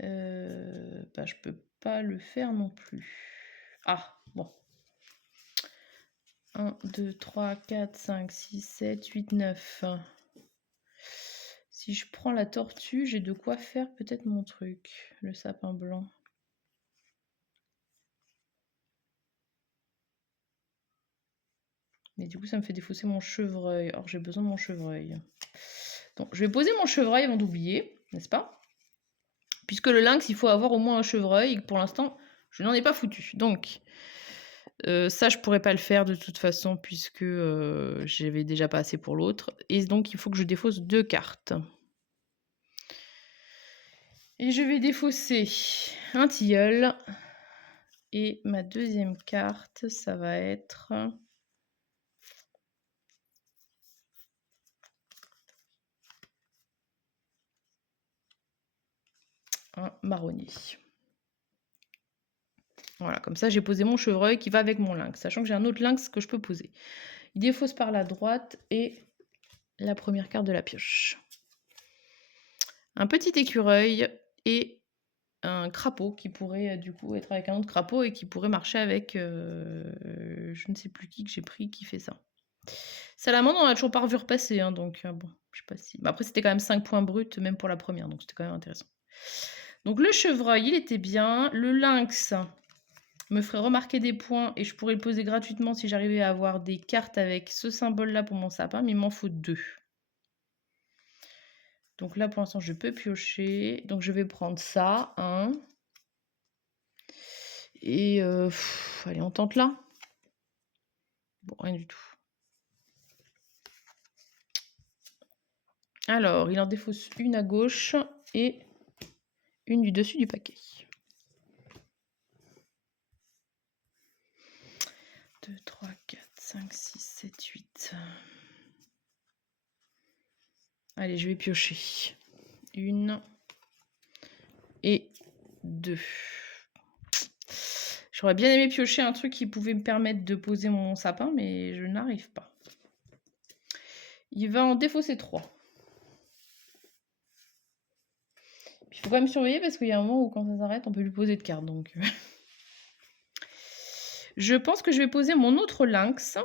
Bah, je peux pas le faire non plus. Ah, bon. 1, 2, 3, 4, 5, 6, 7, 8, 9. Si je prends la tortue, j'ai de quoi faire peut-être mon truc. Le sapin blanc. Mais du coup, ça me fait défausser mon chevreuil. Or, j'ai besoin de mon chevreuil. Donc, je vais poser mon chevreuil avant d'oublier, n'est-ce pas? Puisque le lynx, il faut avoir au moins un chevreuil. Et pour l'instant, je n'en ai pas foutu. Donc, ça, je pourrais pas le faire de toute façon, puisque j'avais déjà pas assez pour l'autre. Et donc, il faut que je défausse 2 cartes. Et je vais défausser un tilleul. Et ma deuxième carte, ça va être... un marronnier. Voilà, comme ça j'ai posé mon chevreuil qui va avec mon lynx, sachant que j'ai un autre lynx que je peux poser. Il défausse par la droite et la première carte de la pioche. Un petit écureuil et un crapaud qui pourrait du coup être avec un autre crapaud et qui pourrait marcher avec je ne sais plus qui que j'ai pris qui fait ça. Salamandre, on a toujours pas revu repasser, hein, donc bon, je sais pas si... Bah, après, c'était quand même 5 points bruts, même pour la première, donc c'était quand même intéressant. Donc le chevreuil, il était bien. Le lynx me ferait remarquer des points et je pourrais le poser gratuitement si j'arrivais à avoir des cartes avec ce symbole-là pour mon sapin, mais il m'en faut 2. Donc là, pour l'instant, je peux piocher. Donc je vais prendre ça, 1. Et allez, on tente là. Bon, rien du tout. Alors, il en défausse une à gauche et une du dessus du paquet. 2, 3, 4, 5, 6, 7, 8. Allez, je vais piocher. 1 et 2. J'aurais bien aimé piocher un truc qui pouvait me permettre de poser mon sapin, mais je n'arrive pas. Il va en défausser 3. Il faut quand même surveiller parce qu'il y a un moment où quand ça s'arrête, on peut lui poser de cartes. Donc, je pense que je vais poser mon autre lynx.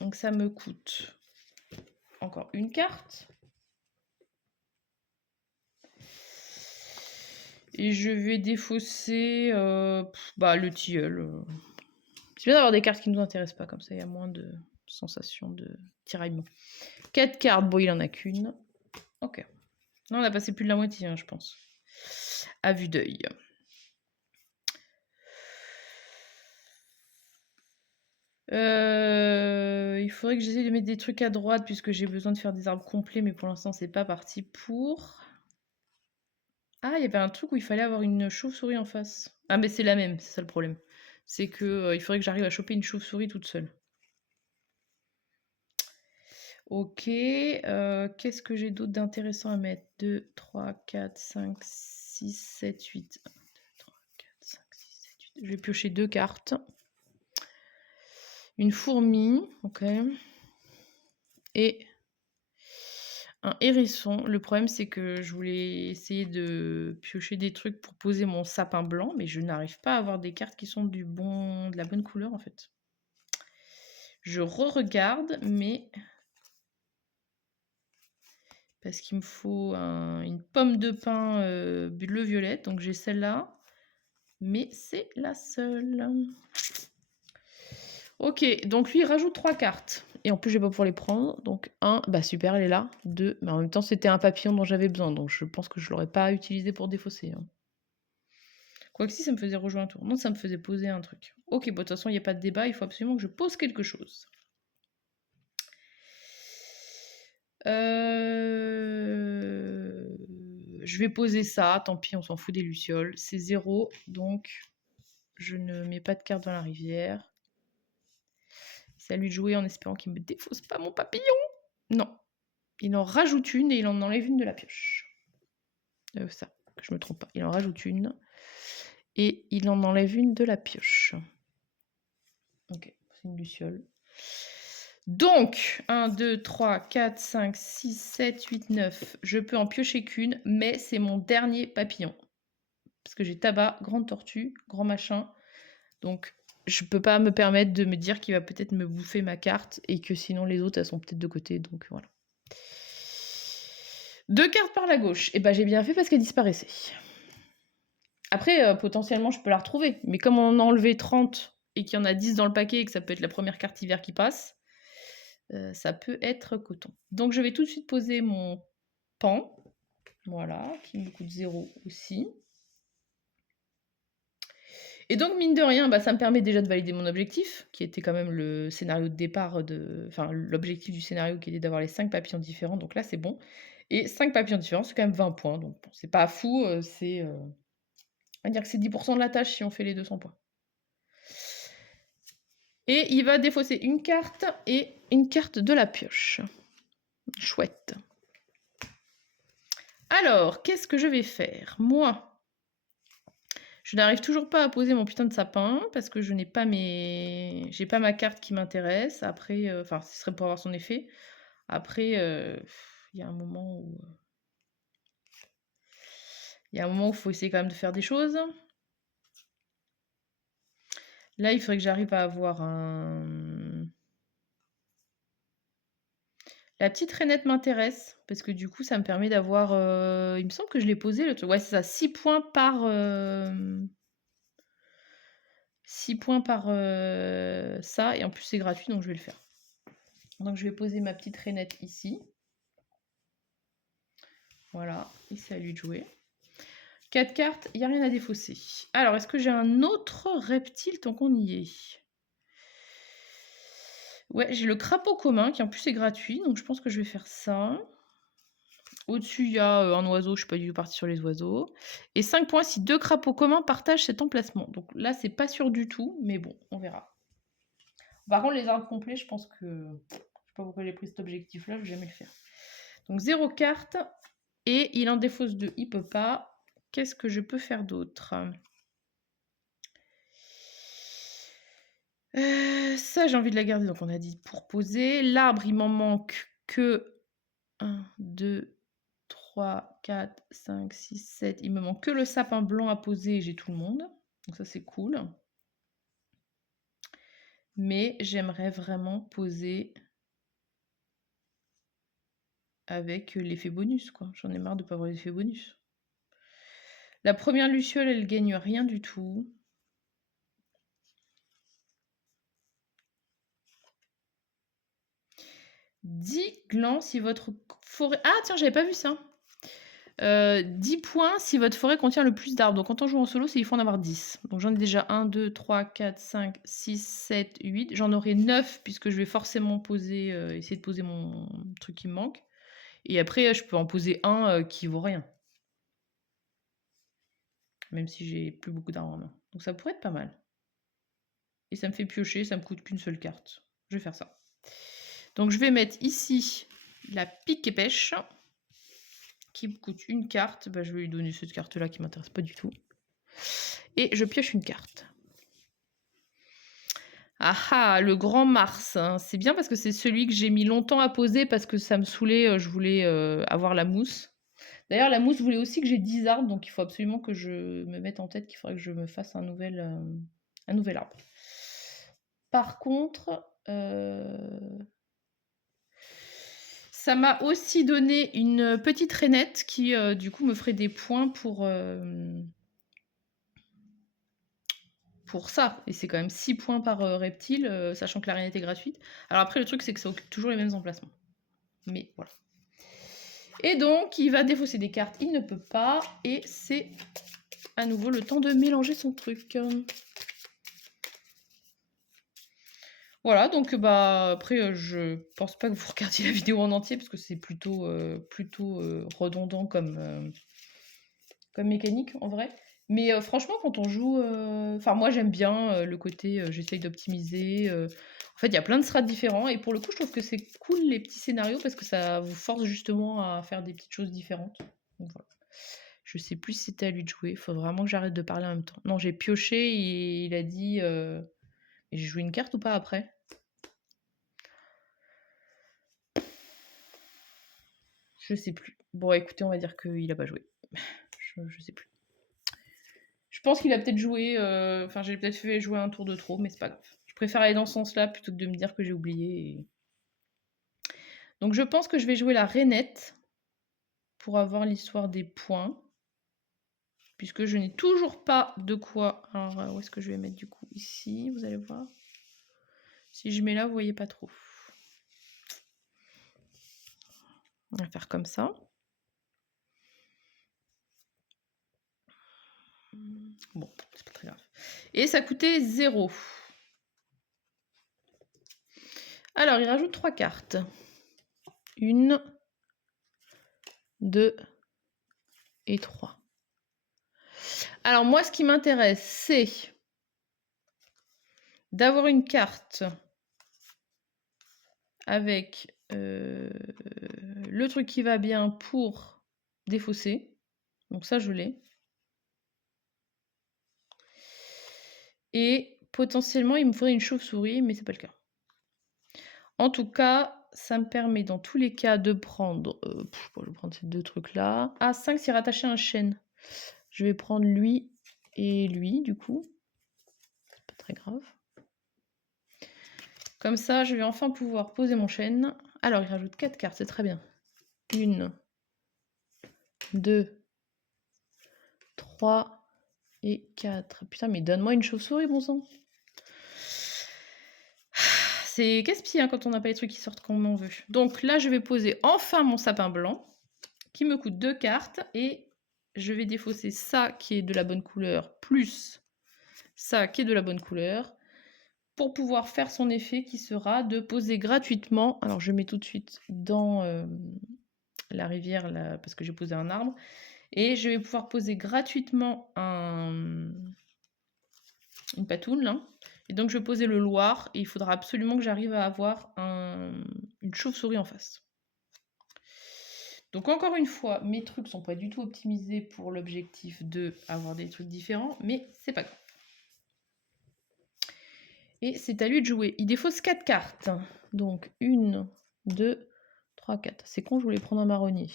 Donc ça me coûte encore une carte. Et je vais défausser le tilleul. C'est bien d'avoir des cartes qui ne nous intéressent pas, comme ça il y a moins de sensation de tiraillement. 4 cartes, bon il en a qu'une. Ok. Non, on a passé plus de la moitié, hein, je pense. À vue d'œil. Il faudrait que j'essaie de mettre des trucs à droite puisque j'ai besoin de faire des arbres complets, mais pour l'instant c'est pas parti pour. Ah, il y avait un truc où il fallait avoir une chauve-souris en face. Ah, mais c'est la même, c'est ça le problème. C'est que il faudrait que j'arrive à choper une chauve-souris toute seule. Ok, qu'est-ce que j'ai d'autre d'intéressant à mettre? 2, 3, 4, 5, 6, 7, 8. 1, 2, 3, 4, 5, 6, 7, 8. Je vais piocher 2 cartes. Une fourmi, ok. Et un hérisson. Le problème, c'est que je voulais essayer de piocher des trucs pour poser mon sapin blanc, mais je n'arrive pas à avoir des cartes qui sont de la bonne couleur, en fait. Je re-regarde, mais parce qu'il me faut une pomme de pin bleu-violette, donc j'ai celle-là, mais c'est la seule. Ok, donc lui, il rajoute 3 cartes. Et en plus, je vais pas pouvoir les prendre. Donc 1, bah super, elle est là. 2, mais en même temps, c'était un papillon dont j'avais besoin, donc je pense que je l'aurais pas utilisé pour défausser. Hein. Quoique si, ça me faisait rejouer un tour. Non, ça me faisait poser un truc. Ok, bon, de toute façon, il n'y a pas de débat, il faut absolument que je pose quelque chose. Je vais poser ça, tant pis, on s'en fout des lucioles. C'est 0, donc je ne mets pas de carte dans la rivière. C'est à lui de jouer en espérant qu'il ne me défausse pas mon papillon. Non, il en rajoute une et il en enlève une de la pioche. Ça, que je me trompe pas. Il en rajoute une et il en enlève une de la pioche. Ok, c'est une luciole. Donc, 1, 2, 3, 4, 5, 6, 7, 8, 9. Je peux en piocher qu'une, mais c'est mon dernier papillon. Parce que j'ai tabac, grande tortue, grand machin. Donc, je peux pas me permettre de me dire qu'il va peut-être me bouffer ma carte et que sinon les autres, elles sont peut-être de côté. Donc, voilà. 2 cartes par la gauche. Et bah, j'ai bien fait parce qu'elle disparaissait. Après, potentiellement, je peux la retrouver. Mais comme on en a enlevé 30 et qu'il y en a 10 dans le paquet et que ça peut être la première carte hiver qui passe, ça peut être coton. Donc, je vais tout de suite poser mon pan. Voilà, qui me coûte 0 aussi. Et donc, mine de rien, bah, ça me permet déjà de valider mon objectif, qui était quand même le scénario de départ enfin, l'objectif du scénario qui était d'avoir les 5 papillons différents. Donc là, c'est bon. Et 5 papillons différents, c'est quand même 20 points. Donc, bon, c'est pas fou. C'est... on va dire que c'est 10% de la tâche si on fait les 200 points. Et il va défausser une carte et une carte de la pioche. Chouette. Alors, qu'est-ce que je vais faire? Moi, je n'arrive toujours pas à poser mon putain de sapin parce que je n'ai pas j'ai pas ma carte qui m'intéresse. Après, enfin, ce serait pour avoir son effet. Après, il y a un moment où il faut essayer quand même de faire des choses. Là, il faudrait que j'arrive à avoir La petite rainette m'intéresse parce que du coup, ça me permet d'avoir, il me semble que je l'ai posé le truc. Ouais, c'est ça, 6 points par, 6 points par, ça et en plus c'est gratuit donc je vais le faire. Donc je vais poser ma petite rainette ici. Voilà, et c'est à lui de jouer. 4 cartes, il n'y a rien à défausser. Alors, est-ce que j'ai un autre reptile tant qu'on y est? Ouais, j'ai le crapaud commun qui en plus est gratuit, donc je pense que je vais faire ça. Au-dessus, il y a un oiseau, je ne suis pas du tout partie sur les oiseaux. Et 5 points si 2 crapauds communs partagent cet emplacement. Donc là, c'est pas sûr du tout, mais bon, on verra. Par contre, les arbres complets, je pense que... Je sais pas pourquoi j'ai pris cet objectif-là, je vais jamais le faire. Donc 0 carte, et il en défausse 2, il peut pas. Qu'est-ce que je peux faire d'autre? Ça, j'ai envie de la garder, donc on a dit pour poser. L'arbre, il m'en manque que 1, 2, 3, 4, 5, 6, 7. Il me manque que le sapin blanc à poser et j'ai tout le monde. Donc ça, c'est cool. Mais j'aimerais vraiment poser avec l'effet bonus, quoi. J'en ai marre de pas avoir l'effet bonus. La première luciole, elle gagne rien du tout. « 10 glands si votre forêt... » Ah tiens, j'avais pas vu ça. 10 points si votre forêt contient le plus d'arbres. Donc quand on joue en solo, il faut en avoir 10. Donc j'en ai déjà 1, 2, 3, 4, 5, 6, 7, 8. J'en aurai 9 puisque je vais forcément poser, essayer de poser mon truc qui me manque. Et après, je peux en poser un qui vaut rien. Même si j'ai plus beaucoup d'arbres en main. Donc ça pourrait être pas mal. Et ça me fait piocher, ça me coûte qu'une seule carte. Je vais faire ça. Donc je vais mettre ici la pique et pêche qui me coûte une carte. Bah, je vais lui donner cette carte-là qui m'intéresse pas du tout. Et je pioche une carte. Ah ah, le grand Mars. Hein. C'est bien parce que c'est celui que j'ai mis longtemps à poser parce que ça me saoulait. Je voulais avoir la mousse. D'ailleurs, la mousse voulait aussi que j'ai 10 arbres. Donc il faut absolument que je me mette en tête qu'il faudrait que je me fasse un nouvel arbre. Par contre... ça m'a aussi donné une petite rainette qui, du coup, me ferait des points pour ça. Et c'est quand même 6 points par reptile, sachant que la rainette est gratuite. Alors après, le truc, c'est que ça occupe toujours les mêmes emplacements. Mais voilà. Et donc, il va défausser des cartes. Il ne peut pas. Et c'est à nouveau le temps de mélanger son truc. Voilà, donc bah après, je pense pas que vous regardiez la vidéo en entier parce que c'est plutôt redondant comme mécanique en vrai. Mais franchement, quand on joue, enfin moi j'aime bien le côté j'essaye d'optimiser. En fait, il y a plein de strats différents et pour le coup, je trouve que c'est cool les petits scénarios parce que ça vous force justement à faire des petites choses différentes. Donc voilà. Je sais plus si c'était à lui de jouer. Il faut vraiment que j'arrête de parler en même temps. Non, j'ai pioché et il a dit. J'ai joué une carte ou pas après? Je sais plus. Bon, écoutez, on va dire qu'il a pas joué. Je sais plus. Je pense qu'il a peut-être joué. Enfin, j'ai peut-être fait jouer un tour de trop, mais c'est pas grave. Je préfère aller dans ce sens-là plutôt que de me dire que j'ai oublié. Donc, je pense que je vais jouer la rainette pour avoir l'histoire des points. Puisque je n'ai toujours pas de quoi. Alors, où est-ce que je vais mettre du coup? Ici, vous allez voir. Si je mets là, vous voyez pas trop. On va faire comme ça. Bon, c'est pas très grave. Et ça coûtait 0. Alors, il rajoute 3 cartes. 1, 2 et 3. Alors, moi, ce qui m'intéresse, c'est d'avoir une carte avec le truc qui va bien pour défausser. Donc ça, je l'ai. Et potentiellement, il me faudrait une chauve-souris, mais c'est pas le cas. En tout cas, ça me permet dans tous les cas de prendre... je vais prendre ces deux trucs-là. Ah, 5, c'est rattaché à un chêne. Je vais prendre lui et lui, du coup. C'est pas très grave. Comme ça, je vais enfin pouvoir poser mon chêne. Alors, il rajoute 4 cartes, c'est très bien. 1, 2, 3 et 4. Putain, mais donne-moi une chauve-souris, bon sang. C'est casse-pied hein, quand on n'a pas les trucs qui sortent comme on veut. Donc là, je vais poser enfin mon sapin blanc, qui me coûte 2 cartes. Et je vais défausser ça qui est de la bonne couleur, plus ça qui est de la bonne couleur, pour pouvoir faire son effet qui sera de poser gratuitement. Alors, je mets tout de suite dans la rivière, là, parce que j'ai posé un arbre. Et je vais pouvoir poser gratuitement une patoune, là. Et donc, je vais poser le Loir. Et il faudra absolument que j'arrive à avoir une chauve-souris en face. Donc, encore une fois, mes trucs sont pas du tout optimisés pour l'objectif de avoir des trucs différents. Mais c'est pas grave. Et c'est à lui de jouer. Il défausse 4 cartes. Donc 1, 2, 3, 4. C'est con, je voulais prendre un marronnier.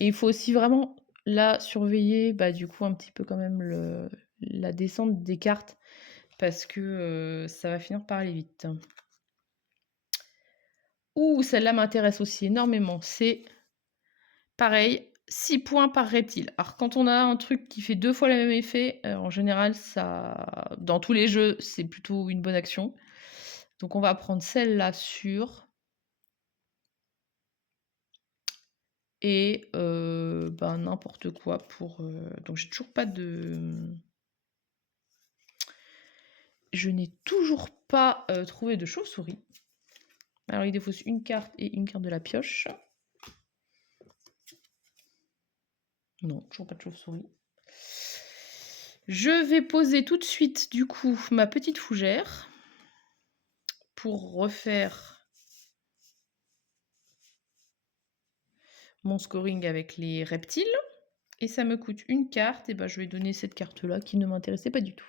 Et il faut aussi vraiment là surveiller, du coup, un petit peu quand même la descente des cartes. Parce que ça va finir par aller vite. Ouh, celle-là m'intéresse aussi énormément. C'est pareil, 6 points par reptile. Alors quand on a un truc qui fait 2 fois le même effet, en général, ça, dans tous les jeux, c'est plutôt une bonne action. Donc on va prendre celle-là sur. Et n'importe quoi pour... Donc j'ai toujours pas de... Je n'ai toujours pas trouvé de chauve-souris. Alors il défausse une carte et une carte de la pioche. Non, toujours pas de chauve-souris. Je vais poser tout de suite, du coup, ma petite fougère pour refaire mon scoring avec les reptiles. Et ça me coûte une carte, et je vais donner cette carte-là qui ne m'intéressait pas du tout.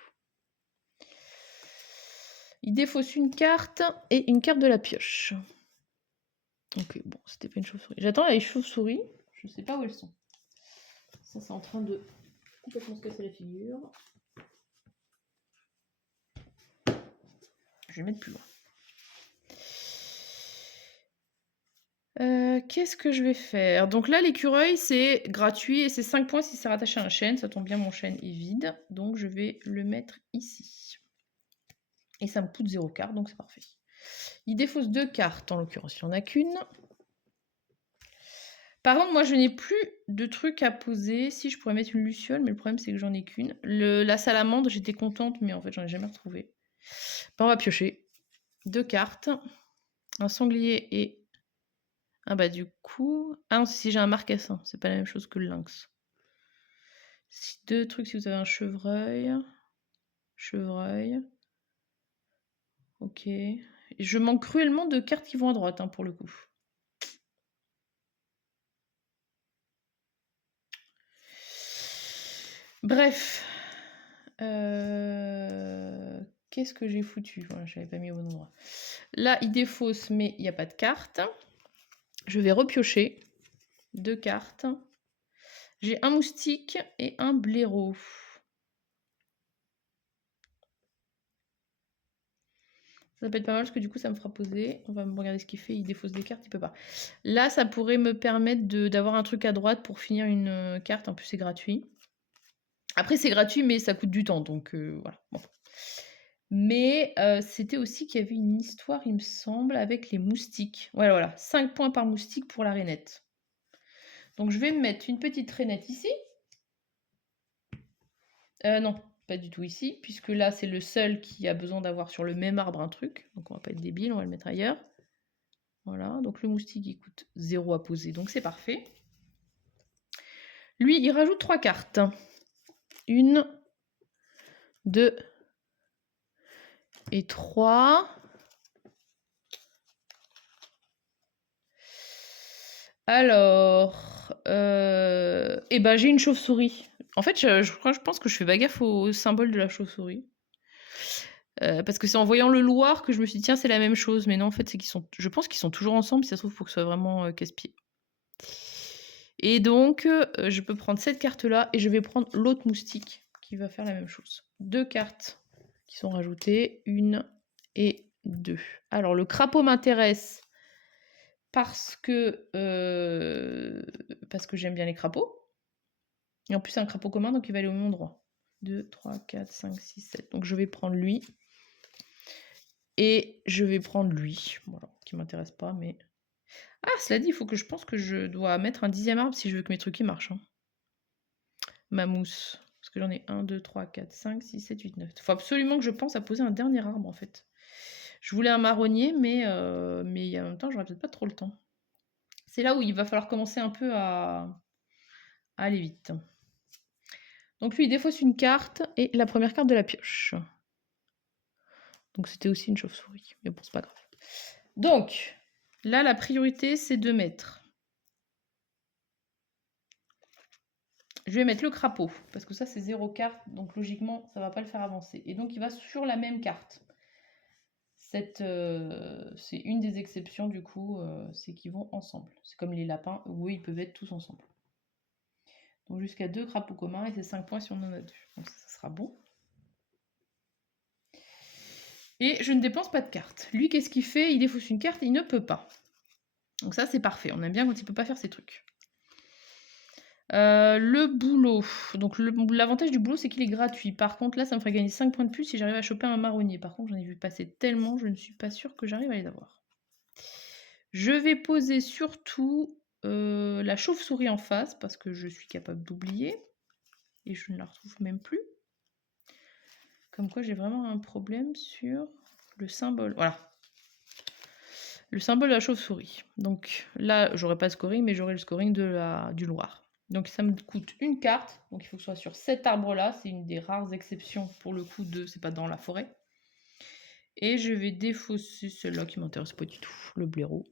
Il défausse une carte et une carte de la pioche. Ok, bon, c'était pas une chauve-souris. J'attends les chauves-souris, je sais pas où elles sont. Ça, c'est en train de complètement se casser la figure. Je vais mettre plus loin. Qu'est-ce que je vais faire? Donc là, l'écureuil, c'est gratuit et c'est 5 points si c'est rattaché à un chêne. Ça tombe bien, mon chêne est vide. Donc je vais le mettre ici. Et ça me coûte 0 carte, donc c'est parfait. Il défausse 2 cartes, en l'occurrence, il n'y en a qu'une. Par contre, moi, je n'ai plus de trucs à poser. Si, je pourrais mettre une luciole, mais le problème, c'est que j'en ai qu'une. La salamandre, j'étais contente, mais en fait, j'en ai jamais retrouvé. On va piocher. 2 cartes. Un sanglier et... Ah du coup... Ah non, si j'ai un marcassin, c'est pas la même chose que le lynx. 2 trucs si vous avez un chevreuil. Chevreuil. Ok. Je manque cruellement de cartes qui vont à droite, pour le coup. Bref. Qu'est-ce que j'ai foutu? Voilà, je n'avais pas mis au bon endroit. Là, il défausse, mais il n'y a pas de carte. Je vais repiocher 2 cartes. J'ai un moustique et un blaireau. Ça peut être pas mal parce que du coup ça me fera poser. On va me regarder ce qu'il fait. Il défausse des cartes, il peut pas. Là, ça pourrait me permettre d'avoir un truc à droite pour finir une carte. En plus, c'est gratuit. Après, c'est gratuit, mais ça coûte du temps. Donc voilà. Bon. Mais c'était aussi qu'il y avait une histoire, il me semble, avec les moustiques. Voilà. 5 points par moustique pour la rainette. Donc je vais me mettre une petite rainette ici. Non, pas du tout ici, puisque là, c'est le seul qui a besoin d'avoir sur le même arbre un truc. Donc on va pas être débile, on va le mettre ailleurs. Voilà, donc le moustique, il coûte 0 à poser, donc c'est parfait. Lui, il rajoute 3 cartes. 1, 2 et 3. Alors, j'ai une chauve-souris. En fait, je pense que je fais pas gaffe au symbole de la chauve-souris. Parce que c'est en voyant le Loir que je me suis dit, tiens, c'est la même chose. Mais non, en fait, c'est qu'ils sont. Je pense qu'ils sont toujours ensemble, si ça se trouve, pour que ce soit vraiment casse-pied. Et donc, je peux prendre cette carte-là et je vais prendre l'autre moustique qui va faire la même chose. 2 cartes qui sont rajoutées, 1 et 2. Alors, le crapaud m'intéresse parce que j'aime bien les crapauds. Et en plus, c'est un crapaud commun, donc il va aller au même endroit. 2, 3, 4, 5, 6, 7. Donc, je vais prendre lui. Et je vais prendre lui. Voilà, qui m'intéresse pas, mais... Ah, cela dit, il faut que je pense que je dois mettre un 10e arbre si je veux que mes trucs marchent. Ma mousse. Parce que j'en ai 1, 2, 3, 4, 5, 6, 7, 8, 9. Il faut absolument que je pense à poser un dernier arbre, en fait. Je voulais un marronnier, mais en même temps, j'aurais peut-être pas trop le temps. C'est là où il va falloir commencer un peu à aller vite. Donc lui, il défausse une carte et la première carte de la pioche. Donc c'était aussi une chauve-souris. Mais bon, c'est pas grave. Donc, là, la priorité, c'est de mettre je vais mettre le crapaud, parce que ça c'est 0 carte, donc logiquement ça va pas le faire avancer. Et donc il va sur la même carte. C'est une des exceptions du coup, c'est qu'ils vont ensemble. C'est comme les lapins, où ils peuvent être tous ensemble. Donc jusqu'à 2 crapauds communs et c'est 5 points si on en a 2. Donc ça sera bon. Et je ne dépense pas de carte. Lui, qu'est-ce qu'il fait? Il défausse une carte et il ne peut pas. Donc ça, c'est parfait. On aime bien quand il ne peut pas faire ces trucs. Le boulot. Donc l'avantage du boulot, c'est qu'il est gratuit. Par contre, là, ça me ferait gagner 5 points de plus si j'arrive à choper un marronnier. Par contre, j'en ai vu passer tellement, je ne suis pas sûre que j'arrive à les avoir. Je vais poser surtout la chauve-souris en face, parce que je suis capable d'oublier. Et je ne la retrouve même plus. Comme quoi, j'ai vraiment un problème sur le symbole. Voilà. Le symbole de la chauve-souris. Donc là, j'aurai pas de scoring, mais j'aurai le scoring du Loir. Donc ça me coûte une carte. Donc il faut que ce soit sur cet arbre-là. C'est une des rares exceptions pour le coup de... C'est pas dans la forêt. Et je vais défausser celle-là qui m'intéresse pas du tout. Le blaireau.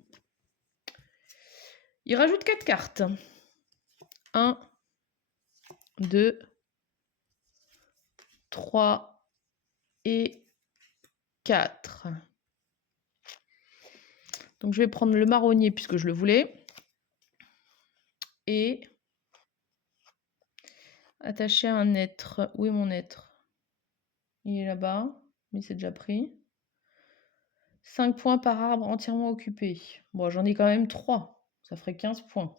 Il rajoute 4 cartes. 1, 2, 3 et 4. Donc je vais prendre le marronnier puisque je le voulais. Et attacher un être. Où est mon être? Il est là-bas, mais c'est déjà pris. 5 points par arbre entièrement occupé. Bon, j'en ai quand même 3. Ça ferait 15 points.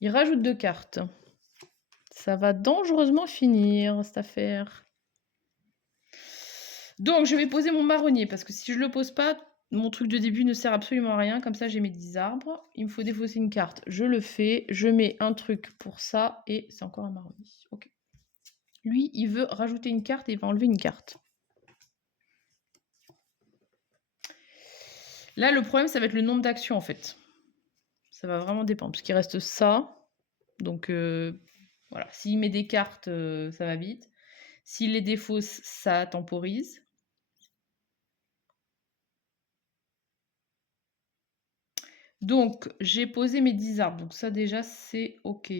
Il rajoute 2 cartes. Ça va dangereusement finir, cette affaire. Donc, je vais poser mon marronnier, parce que si je ne le pose pas, mon truc de début ne sert absolument à rien. Comme ça, j'ai mes 10 arbres. Il me faut défausser une carte. Je le fais. Je mets un truc pour ça, et c'est encore un marronnier. Ok. Lui, il veut rajouter une carte et il va enlever une carte. Là, le problème, ça va être le nombre d'actions, en fait. Ça va vraiment dépendre, parce qu'il reste ça. Donc, voilà. S'il met des cartes, ça va vite. S'il les défausse, ça temporise. Donc, j'ai posé mes 10 arbres. Donc ça, déjà, c'est OK.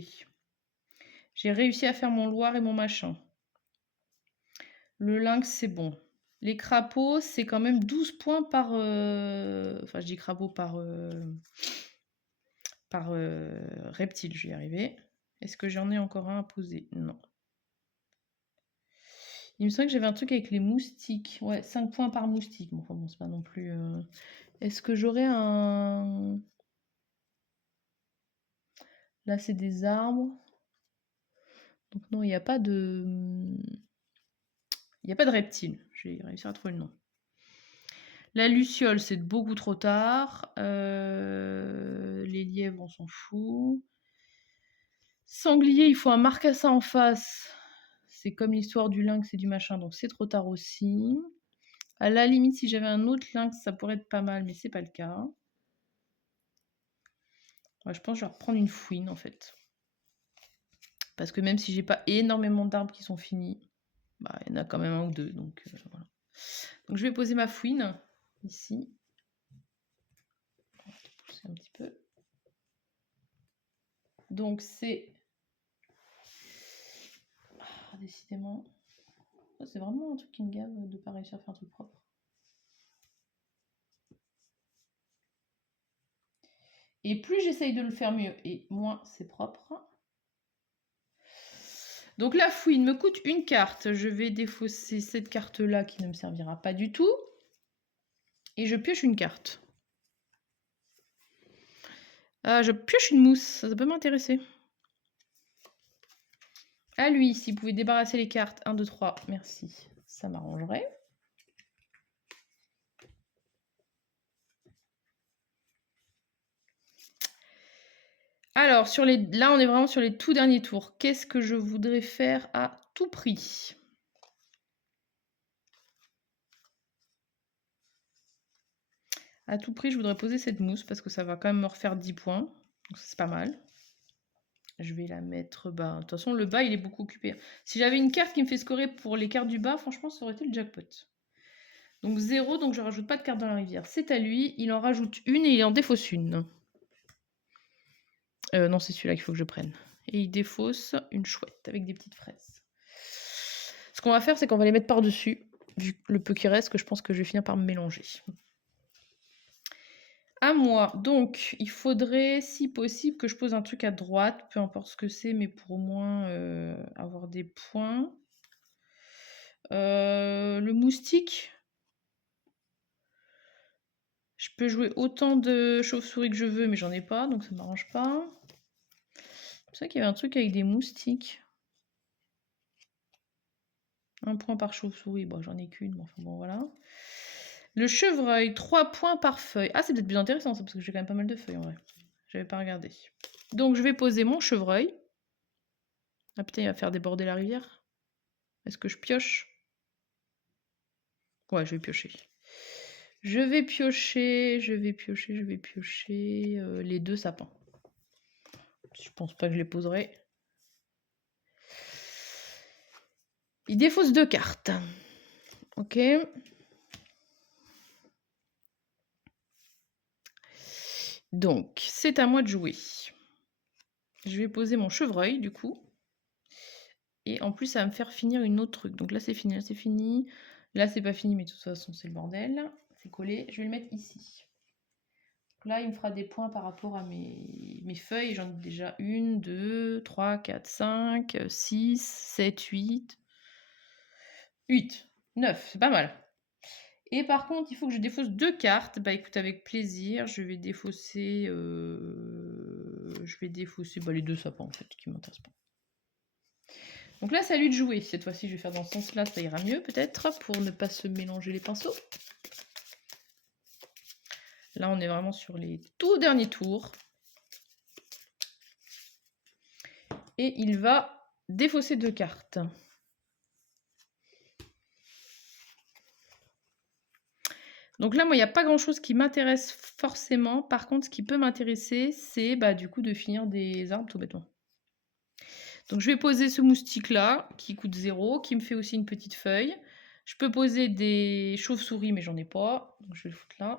J'ai réussi à faire mon Loir et mon machin. Le lynx, c'est bon. Les crapauds, c'est quand même 12 points par... Enfin, je dis crapaud par reptile, je vais y arriver. Est-ce que j'en ai encore un à poser? Non. Il me semble que j'avais un truc avec les moustiques. Ouais, 5 points par moustique. Bon, enfin bon, c'est pas non plus... Est-ce que j'aurais un... Là, c'est des arbres. Donc non, il n'y a pas de... Il n'y a pas de reptile. J'ai réussi à trouver le nom. La luciole, c'est beaucoup trop tard. Les lièvres, on s'en fout. Sanglier, il faut un marcassin en face. C'est comme l'histoire du lynx et du machin, donc c'est trop tard aussi. À la limite, si j'avais un autre lynx, ça pourrait être pas mal, mais c'est pas le cas. Ouais, je pense que je vais reprendre une fouine en fait. Parce que même si j'ai pas énormément d'arbres qui sont finis, bah, il y en a quand même un ou deux. Donc voilà. Donc je vais poser ma fouine ici. On va pousser un petit peu. Donc c'est... Ah, décidément. C'est vraiment un truc qui me gave de ne pas réussir à faire un truc propre. Et plus j'essaye de le faire mieux, et moins c'est propre. Donc la fouine me coûte une carte. Je vais défausser cette carte-là qui ne me servira pas du tout. Et je pioche une carte. Je pioche une mousse, ça peut m'intéresser. À lui, s'il pouvait débarrasser les cartes. 1, 2, 3, merci. Ça m'arrangerait. Alors, là, on est vraiment sur les tout derniers tours. Qu'est-ce que je voudrais faire à tout prix? À tout prix, je voudrais poser cette mousse parce que ça va quand même me refaire 10 points. Donc c'est pas mal. Je vais la mettre bas. De toute façon, le bas, il est beaucoup occupé. Si j'avais une carte qui me fait scorer pour les cartes du bas, franchement, ça aurait été le jackpot. Donc 0, donc je rajoute pas de carte dans la rivière. C'est à lui, il en rajoute une et il en défausse une. Non, c'est celui-là qu'il faut que je prenne. Et il défausse une chouette avec des petites fraises. Ce qu'on va faire, c'est qu'on va les mettre par-dessus, vu le peu qui reste, que je pense que je vais finir par me mélanger. À moi, donc il faudrait, si possible, que je pose un truc à droite, peu importe ce que c'est, mais pour au moins avoir des points. Le moustique. Je peux jouer autant de chauves-souris que je veux, mais j'en ai pas, donc ça m'arrange pas. C'est ça qu'il y avait un truc avec des moustiques. Un point par chauve-souris, bon, j'en ai qu'une, mais enfin bon, voilà. Le chevreuil, 3 points par feuille. Ah, c'est peut-être plus intéressant ça, parce que j'ai quand même pas mal de feuilles en vrai. J'avais pas regardé. Donc je vais poser mon chevreuil. Ah putain, il va faire déborder la rivière. Est-ce que je pioche? Ouais, je vais piocher. Je vais piocher les 2 sapins. Je pense pas que je les poserai. Il défausse 2 cartes. Ok. Donc, c'est à moi de jouer. Je vais poser mon chevreuil, du coup. Et en plus, ça va me faire finir une autre truc. Donc là, c'est fini, là, c'est fini. Là, c'est pas fini, mais de toute façon, c'est le bordel. C'est collé. Je vais le mettre ici. Donc là, il me fera des points par rapport à mes feuilles. J'en ai déjà 1, 2, 3, 4, 5, 6, 7, 8. 8, 9, c'est pas mal. Et par contre, il faut que je défausse 2 cartes. Bah écoute, avec plaisir, je vais défausser les 2 sapins en fait, qui m'intéressent pas. Donc là, c'est à lui de jouer. Cette fois-ci, je vais faire dans ce sens-là, ça ira mieux peut-être, pour ne pas se mélanger les pinceaux. Là, on est vraiment sur les tout derniers tours. Et il va défausser 2 cartes. Donc là, moi, il n'y a pas grand-chose qui m'intéresse forcément. Par contre, ce qui peut m'intéresser, c'est du coup de finir des arbres tout bêtement. Donc je vais poser ce moustique-là, qui coûte 0, qui me fait aussi une petite feuille. Je peux poser des chauves-souris, mais j'en ai pas. Donc je vais le foutre là.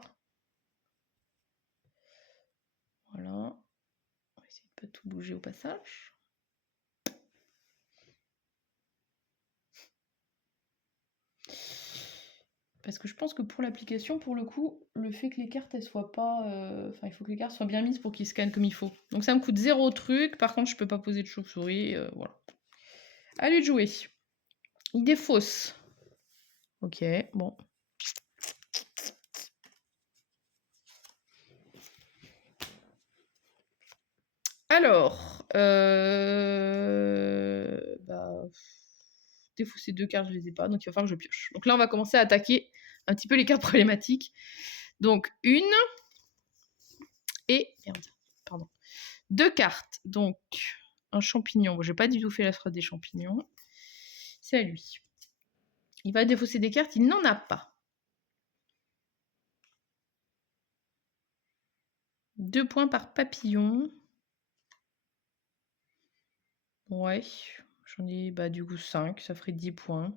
Voilà. On va essayer de ne pas tout bouger au passage. Parce que je pense que pour l'application, pour le coup, le fait que les cartes, elles soient pas... Enfin, il faut que les cartes soient bien mises pour qu'ils scannent comme il faut. Donc ça me coûte 0 truc. Par contre, je peux pas poser de chauve-souris. Voilà. À lui de jouer. Il défausse. Ok, bon. Alors, défausser 2 cartes, je les ai pas, donc il va falloir que je pioche. Donc là, on va commencer à attaquer un petit peu les cartes problématiques. Donc, 1 et... Merde, pardon. 2 cartes. Donc, un champignon. Bon, j'ai pas du tout fait la phrase des champignons. C'est à lui. Il va défausser des cartes, il n'en a pas. 2 points par papillon. Ouais, j'en ai du coup 5, ça ferait 10 points.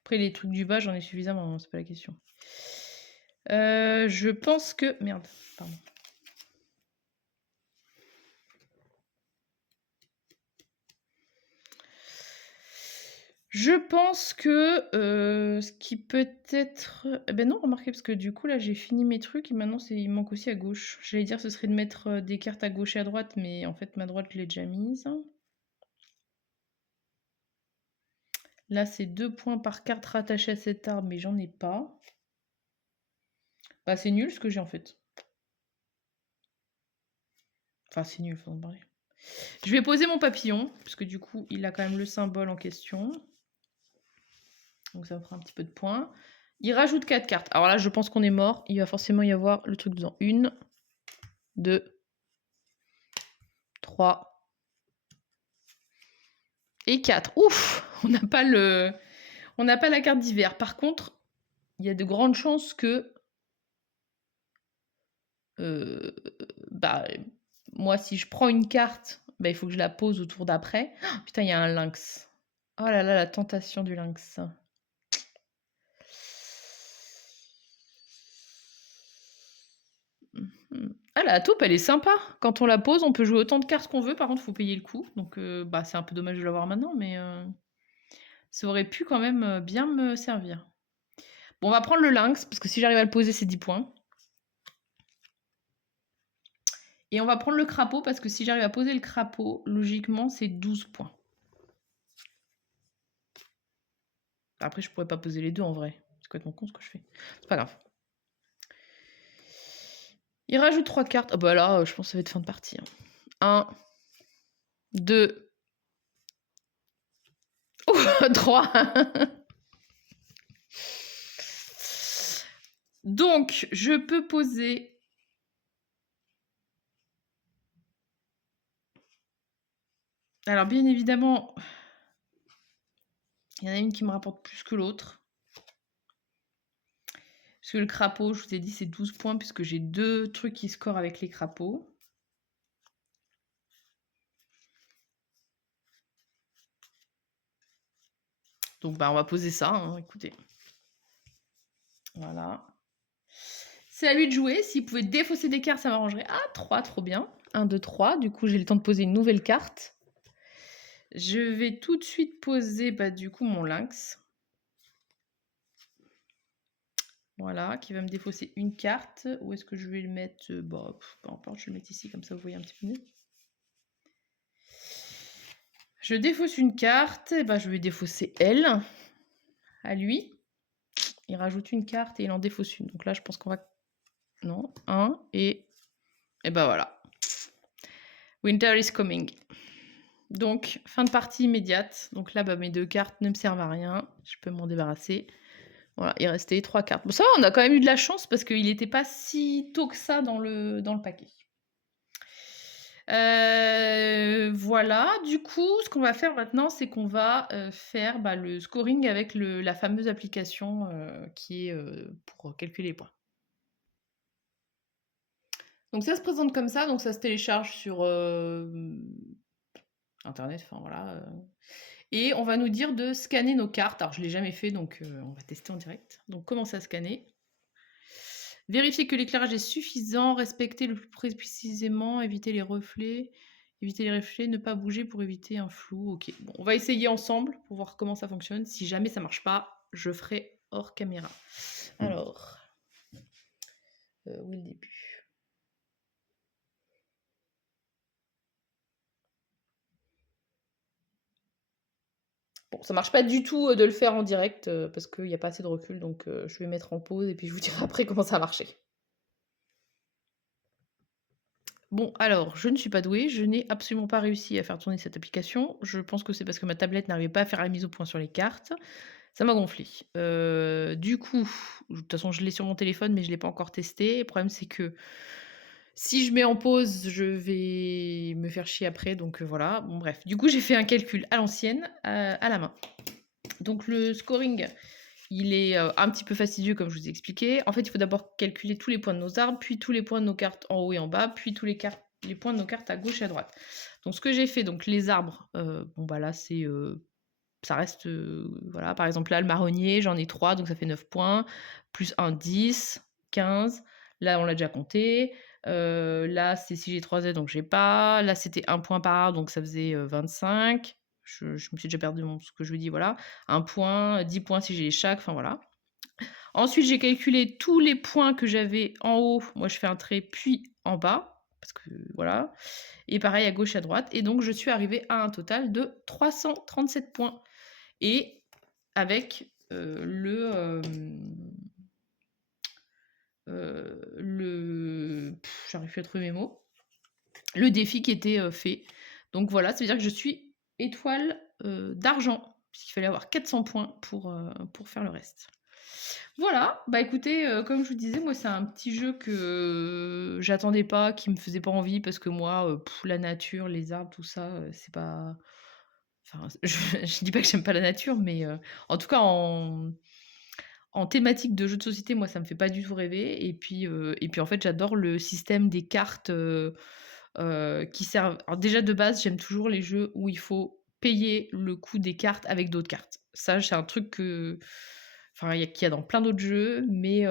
Après, les trucs du bas, j'en ai suffisamment, hein, c'est pas la question. Je pense que... Merde, pardon. Je pense que ce qui peut être... Ben non, remarquez, parce que du coup, là, j'ai fini mes trucs et maintenant, il manque aussi à gauche. J'allais dire ce serait de mettre des cartes à gauche et à droite, mais en fait, ma droite, je l'ai déjà mise. Là, c'est 2 points par carte rattachée à cet arbre, mais j'en ai pas. C'est nul ce que j'ai en fait. Enfin, c'est nul, faut en parler. Je vais poser mon papillon, parce que du coup, il a quand même le symbole en question. Donc ça me fera un petit peu de points. Il rajoute 4 cartes. Alors là, je pense qu'on est mort. Il va forcément y avoir le truc dedans. 1, 2, 3 et 4. Ouf! On n'a pas la carte d'hiver. Par contre, il y a de grandes chances que... moi, si je prends une carte, il faut que je la pose au tour d'après. Oh, putain, il y a un lynx. Oh là là, la tentation du lynx. Ah, la taupe, elle est sympa. Quand on la pose, on peut jouer autant de cartes qu'on veut. Par contre, faut payer le coup. Donc, bah, c'est un peu dommage de l'avoir maintenant, mais, ça aurait pu quand même, bien me servir. Bon, on va prendre le lynx, parce que si j'arrive à le poser, c'est 10 points. Et on va prendre le crapaud, parce que si j'arrive à poser le crapaud, logiquement, c'est 12 points. Après, je pourrais pas poser les deux en vrai. C'est complètement con ce que je fais. C'est pas grave. Il rajoute 3 cartes. Ah bah là, je pense que ça va être fin de partie. 1, 2, 3. Donc, je peux poser. Alors, bien évidemment, il y en a une qui me rapporte plus que l'autre. Parce que le crapaud, je vous ai dit, c'est 12 points, puisque j'ai 2 trucs qui scorent avec les crapauds. Donc, bah, on va poser ça, hein, écoutez. Voilà. C'est à lui de jouer. S'il pouvait défausser des cartes, ça m'arrangerait. Ah, 3, trop bien. 1, 2, 3. Du coup, j'ai le temps de poser une nouvelle carte. Je vais tout de suite poser, bah, du coup, mon lynx. Voilà, qui va me défausser une carte. Où est-ce que je vais le mettre? Bah, peu importe, je vais le mettre ici, comme ça vous voyez un petit peu mieux. Je défausse une carte, et bah, je vais défausser elle, à lui. Il rajoute une carte et il en défausse une. Donc là, je pense qu'on va... Non, 1 et bah voilà. Winter is coming. Donc, fin de partie immédiate. Donc là, bah, mes 2 cartes ne me servent à rien. Je peux m'en débarrasser. Voilà, il restait 3 cartes. Bon, ça va, on a quand même eu de la chance parce qu'il n'était pas si tôt que ça dans le paquet. Voilà, du coup, ce qu'on va faire maintenant, c'est qu'on va faire bah, le scoring avec la fameuse application qui est pour calculer les points. Donc ça se présente comme ça, donc ça se télécharge sur internet, enfin voilà. Et on va nous dire de scanner nos cartes. Alors je ne l'ai jamais fait, donc on va tester en direct. Donc commencer à scanner. Vérifier que l'éclairage est suffisant, respecter le plus précisément, éviter les reflets, ne pas bouger pour éviter un flou. Ok, bon, on va essayer ensemble pour voir comment ça fonctionne. Si jamais ça marche pas, je ferai hors caméra. Alors, où est le début? Bon, ça marche pas du tout de le faire en direct parce qu'il n'y a pas assez de recul, donc je vais mettre en pause et puis je vous dirai après comment ça a marché. Bon, alors, je ne suis pas douée, je n'ai absolument pas réussi à faire tourner cette application. Je pense que c'est parce que ma tablette n'arrivait pas à faire la mise au point sur les cartes. Ça m'a gonflé. Du coup, de toute façon, je l'ai sur mon téléphone, mais je ne l'ai pas encore testé. Le problème, c'est que si je mets en pause, je vais me faire chier après. Donc voilà, bon bref. Du coup, j'ai fait un calcul à l'ancienne, à la main. Donc le scoring, il est un petit peu fastidieux, comme je vous ai expliqué. En fait, il faut d'abord calculer tous les points de nos arbres, puis tous les points de nos cartes en haut et en bas, puis tous les points de nos cartes à gauche et à droite. Donc ce que j'ai fait, donc les arbres, bon bah là c'est ça reste voilà, par exemple là le marronnier, j'en ai 3, donc ça fait 9 points, plus 1, 10, 15. Là on l'a déjà compté. Là c'est si j'ai 3 Z donc j'ai pas. Là c'était 1 point par arbre, donc ça faisait 25. Je me suis déjà perdu ce que je vous dis, voilà. 1 point, 10 points si j'ai les chaque, enfin voilà. Ensuite, j'ai calculé tous les points que j'avais en haut. Moi, je fais un trait, puis en bas, parce que voilà. Et pareil à gauche, à droite. Et donc, je suis arrivée à un total de 337 points. Et avec j'arrive plus à trouver mes mots. Le défi qui était fait. Donc voilà, ça veut dire que je suis étoile d'argent, puisqu'il fallait avoir 400 points pour faire le reste. Voilà, bah écoutez, comme je vous disais, moi c'est un petit jeu que j'attendais pas, qui me faisait pas envie parce que moi, la nature, les arbres, tout ça, c'est pas enfin, je dis pas que j'aime pas la nature, mais en tout cas en thématique de jeu de société, moi ça me fait pas du tout rêver et puis en fait j'adore le système des cartes, qui servent alors déjà de base, j'aime toujours les jeux où il faut payer le coût des cartes avec d'autres cartes. Ça, c'est un truc qu'il y a dans plein d'autres jeux, mais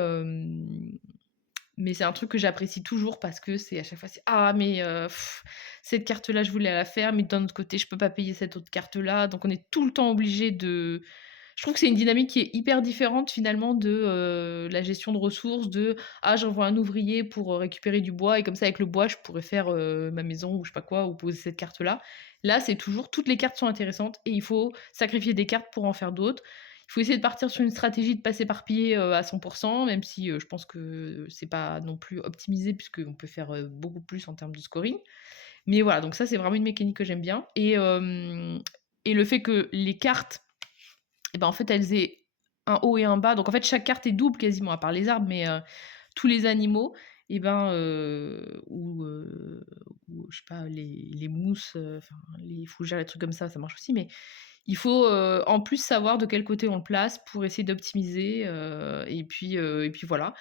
Mais c'est un truc que j'apprécie toujours parce que c'est à chaque fois, c'est: «Ah mais cette carte-là, je voulais la faire, mais d'un autre côté, je peux pas payer cette autre carte-là». Donc on est tout le temps obligé de je trouve que c'est une dynamique qui est hyper différente finalement de, la gestion de ressources, de: «Ah j'envoie un ouvrier pour, récupérer du bois et comme ça avec le bois je pourrais faire, ma maison ou je sais pas quoi ou poser cette carte-là». Là, c'est toujours toutes les cartes sont intéressantes et il faut sacrifier des cartes pour en faire d'autres. Il faut essayer de partir sur une stratégie de pas s'éparpiller, à 100 même si, je pense que c'est pas non plus optimisé puisqu'on peut faire, beaucoup plus en termes de scoring. Mais voilà, donc ça c'est vraiment une mécanique que j'aime bien et le fait que les cartes et ben, en fait, elles aient un haut et un bas. Donc en fait, chaque carte est double quasiment, à part les arbres, mais tous les animaux et ben, ou je sais pas, les mousses, enfin les fougères, les trucs comme ça marche aussi, mais il faut, en plus savoir de quel côté on le place pour essayer d'optimiser, et puis voilà.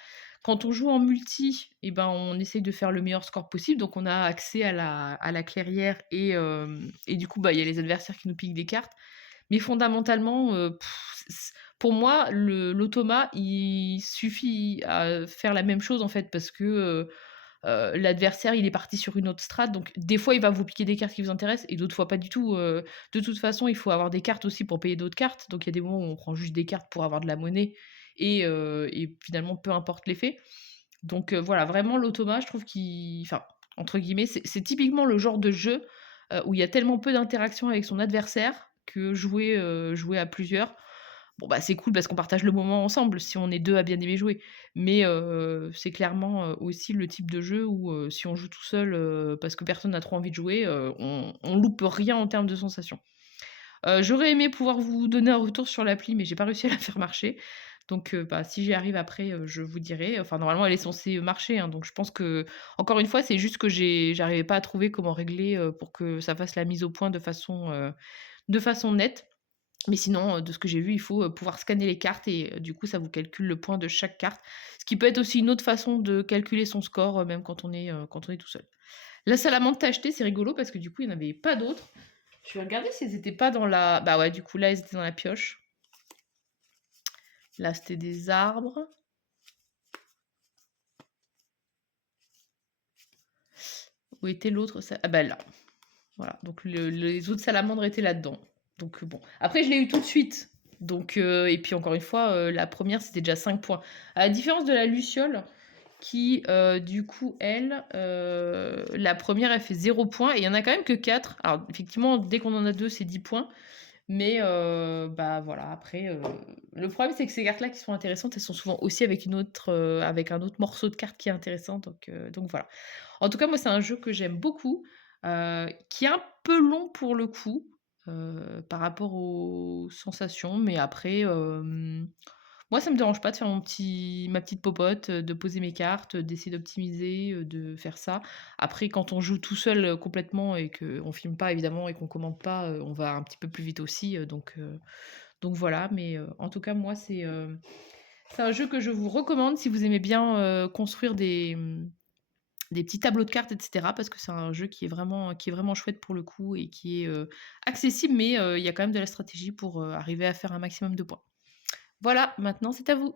Quand on joue en multi et ben, on essaye de faire le meilleur score possible, donc on a accès à la clairière et du coup, bah, il y a les adversaires qui nous piquent des cartes. Mais fondamentalement, pour moi, l'automa, il suffit à faire la même chose, en fait, parce que, l'adversaire, il est parti sur une autre strat, donc des fois, il va vous piquer des cartes qui vous intéressent et d'autres fois pas du tout, de toute façon, il faut avoir des cartes aussi pour payer d'autres cartes, donc il y a des moments où on prend juste des cartes pour avoir de la monnaie et finalement, peu importe l'effet. Donc voilà, vraiment l'automa, je trouve qu'il enfin, entre guillemets, c'est typiquement le genre de jeu, où il y a tellement peu d'interaction avec son adversaire que jouer à plusieurs, bon, bah, c'est cool parce qu'on partage le moment ensemble si on est 2 à bien aimer jouer. Mais c'est clairement, aussi le type de jeu où, si on joue tout seul, parce que personne n'a trop envie de jouer, on loupe rien en termes de sensations. J'aurais aimé pouvoir vous donner un retour sur l'appli, mais j'ai pas réussi à la faire marcher. Donc, bah, si j'y arrive après, je vous dirai. Enfin, normalement, elle est censée marcher, hein, donc je pense que encore une fois, c'est juste que j'arrivais pas à trouver comment régler, pour que ça fasse la mise au point de façon nette. Mais sinon, de ce que j'ai vu, il faut, pouvoir scanner les cartes et du coup, ça vous calcule le point de chaque carte. Ce qui peut être aussi une autre façon de calculer son score, même quand on est tout seul. La salamandre tachetée, c'est rigolo parce que du coup, il y en avait pas d'autres. Je vais regarder si elles étaient pas dans la bah, ouais, du coup, là, elles étaient dans la pioche. Là, c'était des arbres. Où était l'autre sa ah bah, là. Voilà, donc les autres salamandres étaient là-dedans. Donc bon. Après, je l'ai eu tout de suite. Donc et puis encore une fois, la première c'était déjà 5 points. À la différence de la luciole qui, du coup, elle, la première elle fait 0 points et il y en a quand même que 4. Alors effectivement, dès qu'on en a 2 c'est 10 points. Mais bah, voilà, après, le problème, c'est que ces cartes-là qui sont intéressantes, elles sont souvent aussi avec avec un autre morceau de carte qui est intéressant, donc voilà. En tout cas, moi, c'est un jeu que j'aime beaucoup, qui est un peu long pour le coup, par rapport aux sensations, mais après, moi, ça me dérange pas de faire ma petite popote, de poser mes cartes, d'essayer d'optimiser, de faire ça. Après, quand on joue tout seul, complètement et qu'on filme pas évidemment et qu'on commande pas, on va un petit peu plus vite aussi, donc voilà. Mais, en tout cas, moi, c'est un jeu que je vous recommande si vous aimez bien, construire des petits tableaux de cartes et cetera, parce que c'est un jeu qui est vraiment chouette pour le coup et qui est, accessible, mais, il y a quand même de la stratégie pour, arriver à faire un maximum de points. Voilà, maintenant c'est à vous.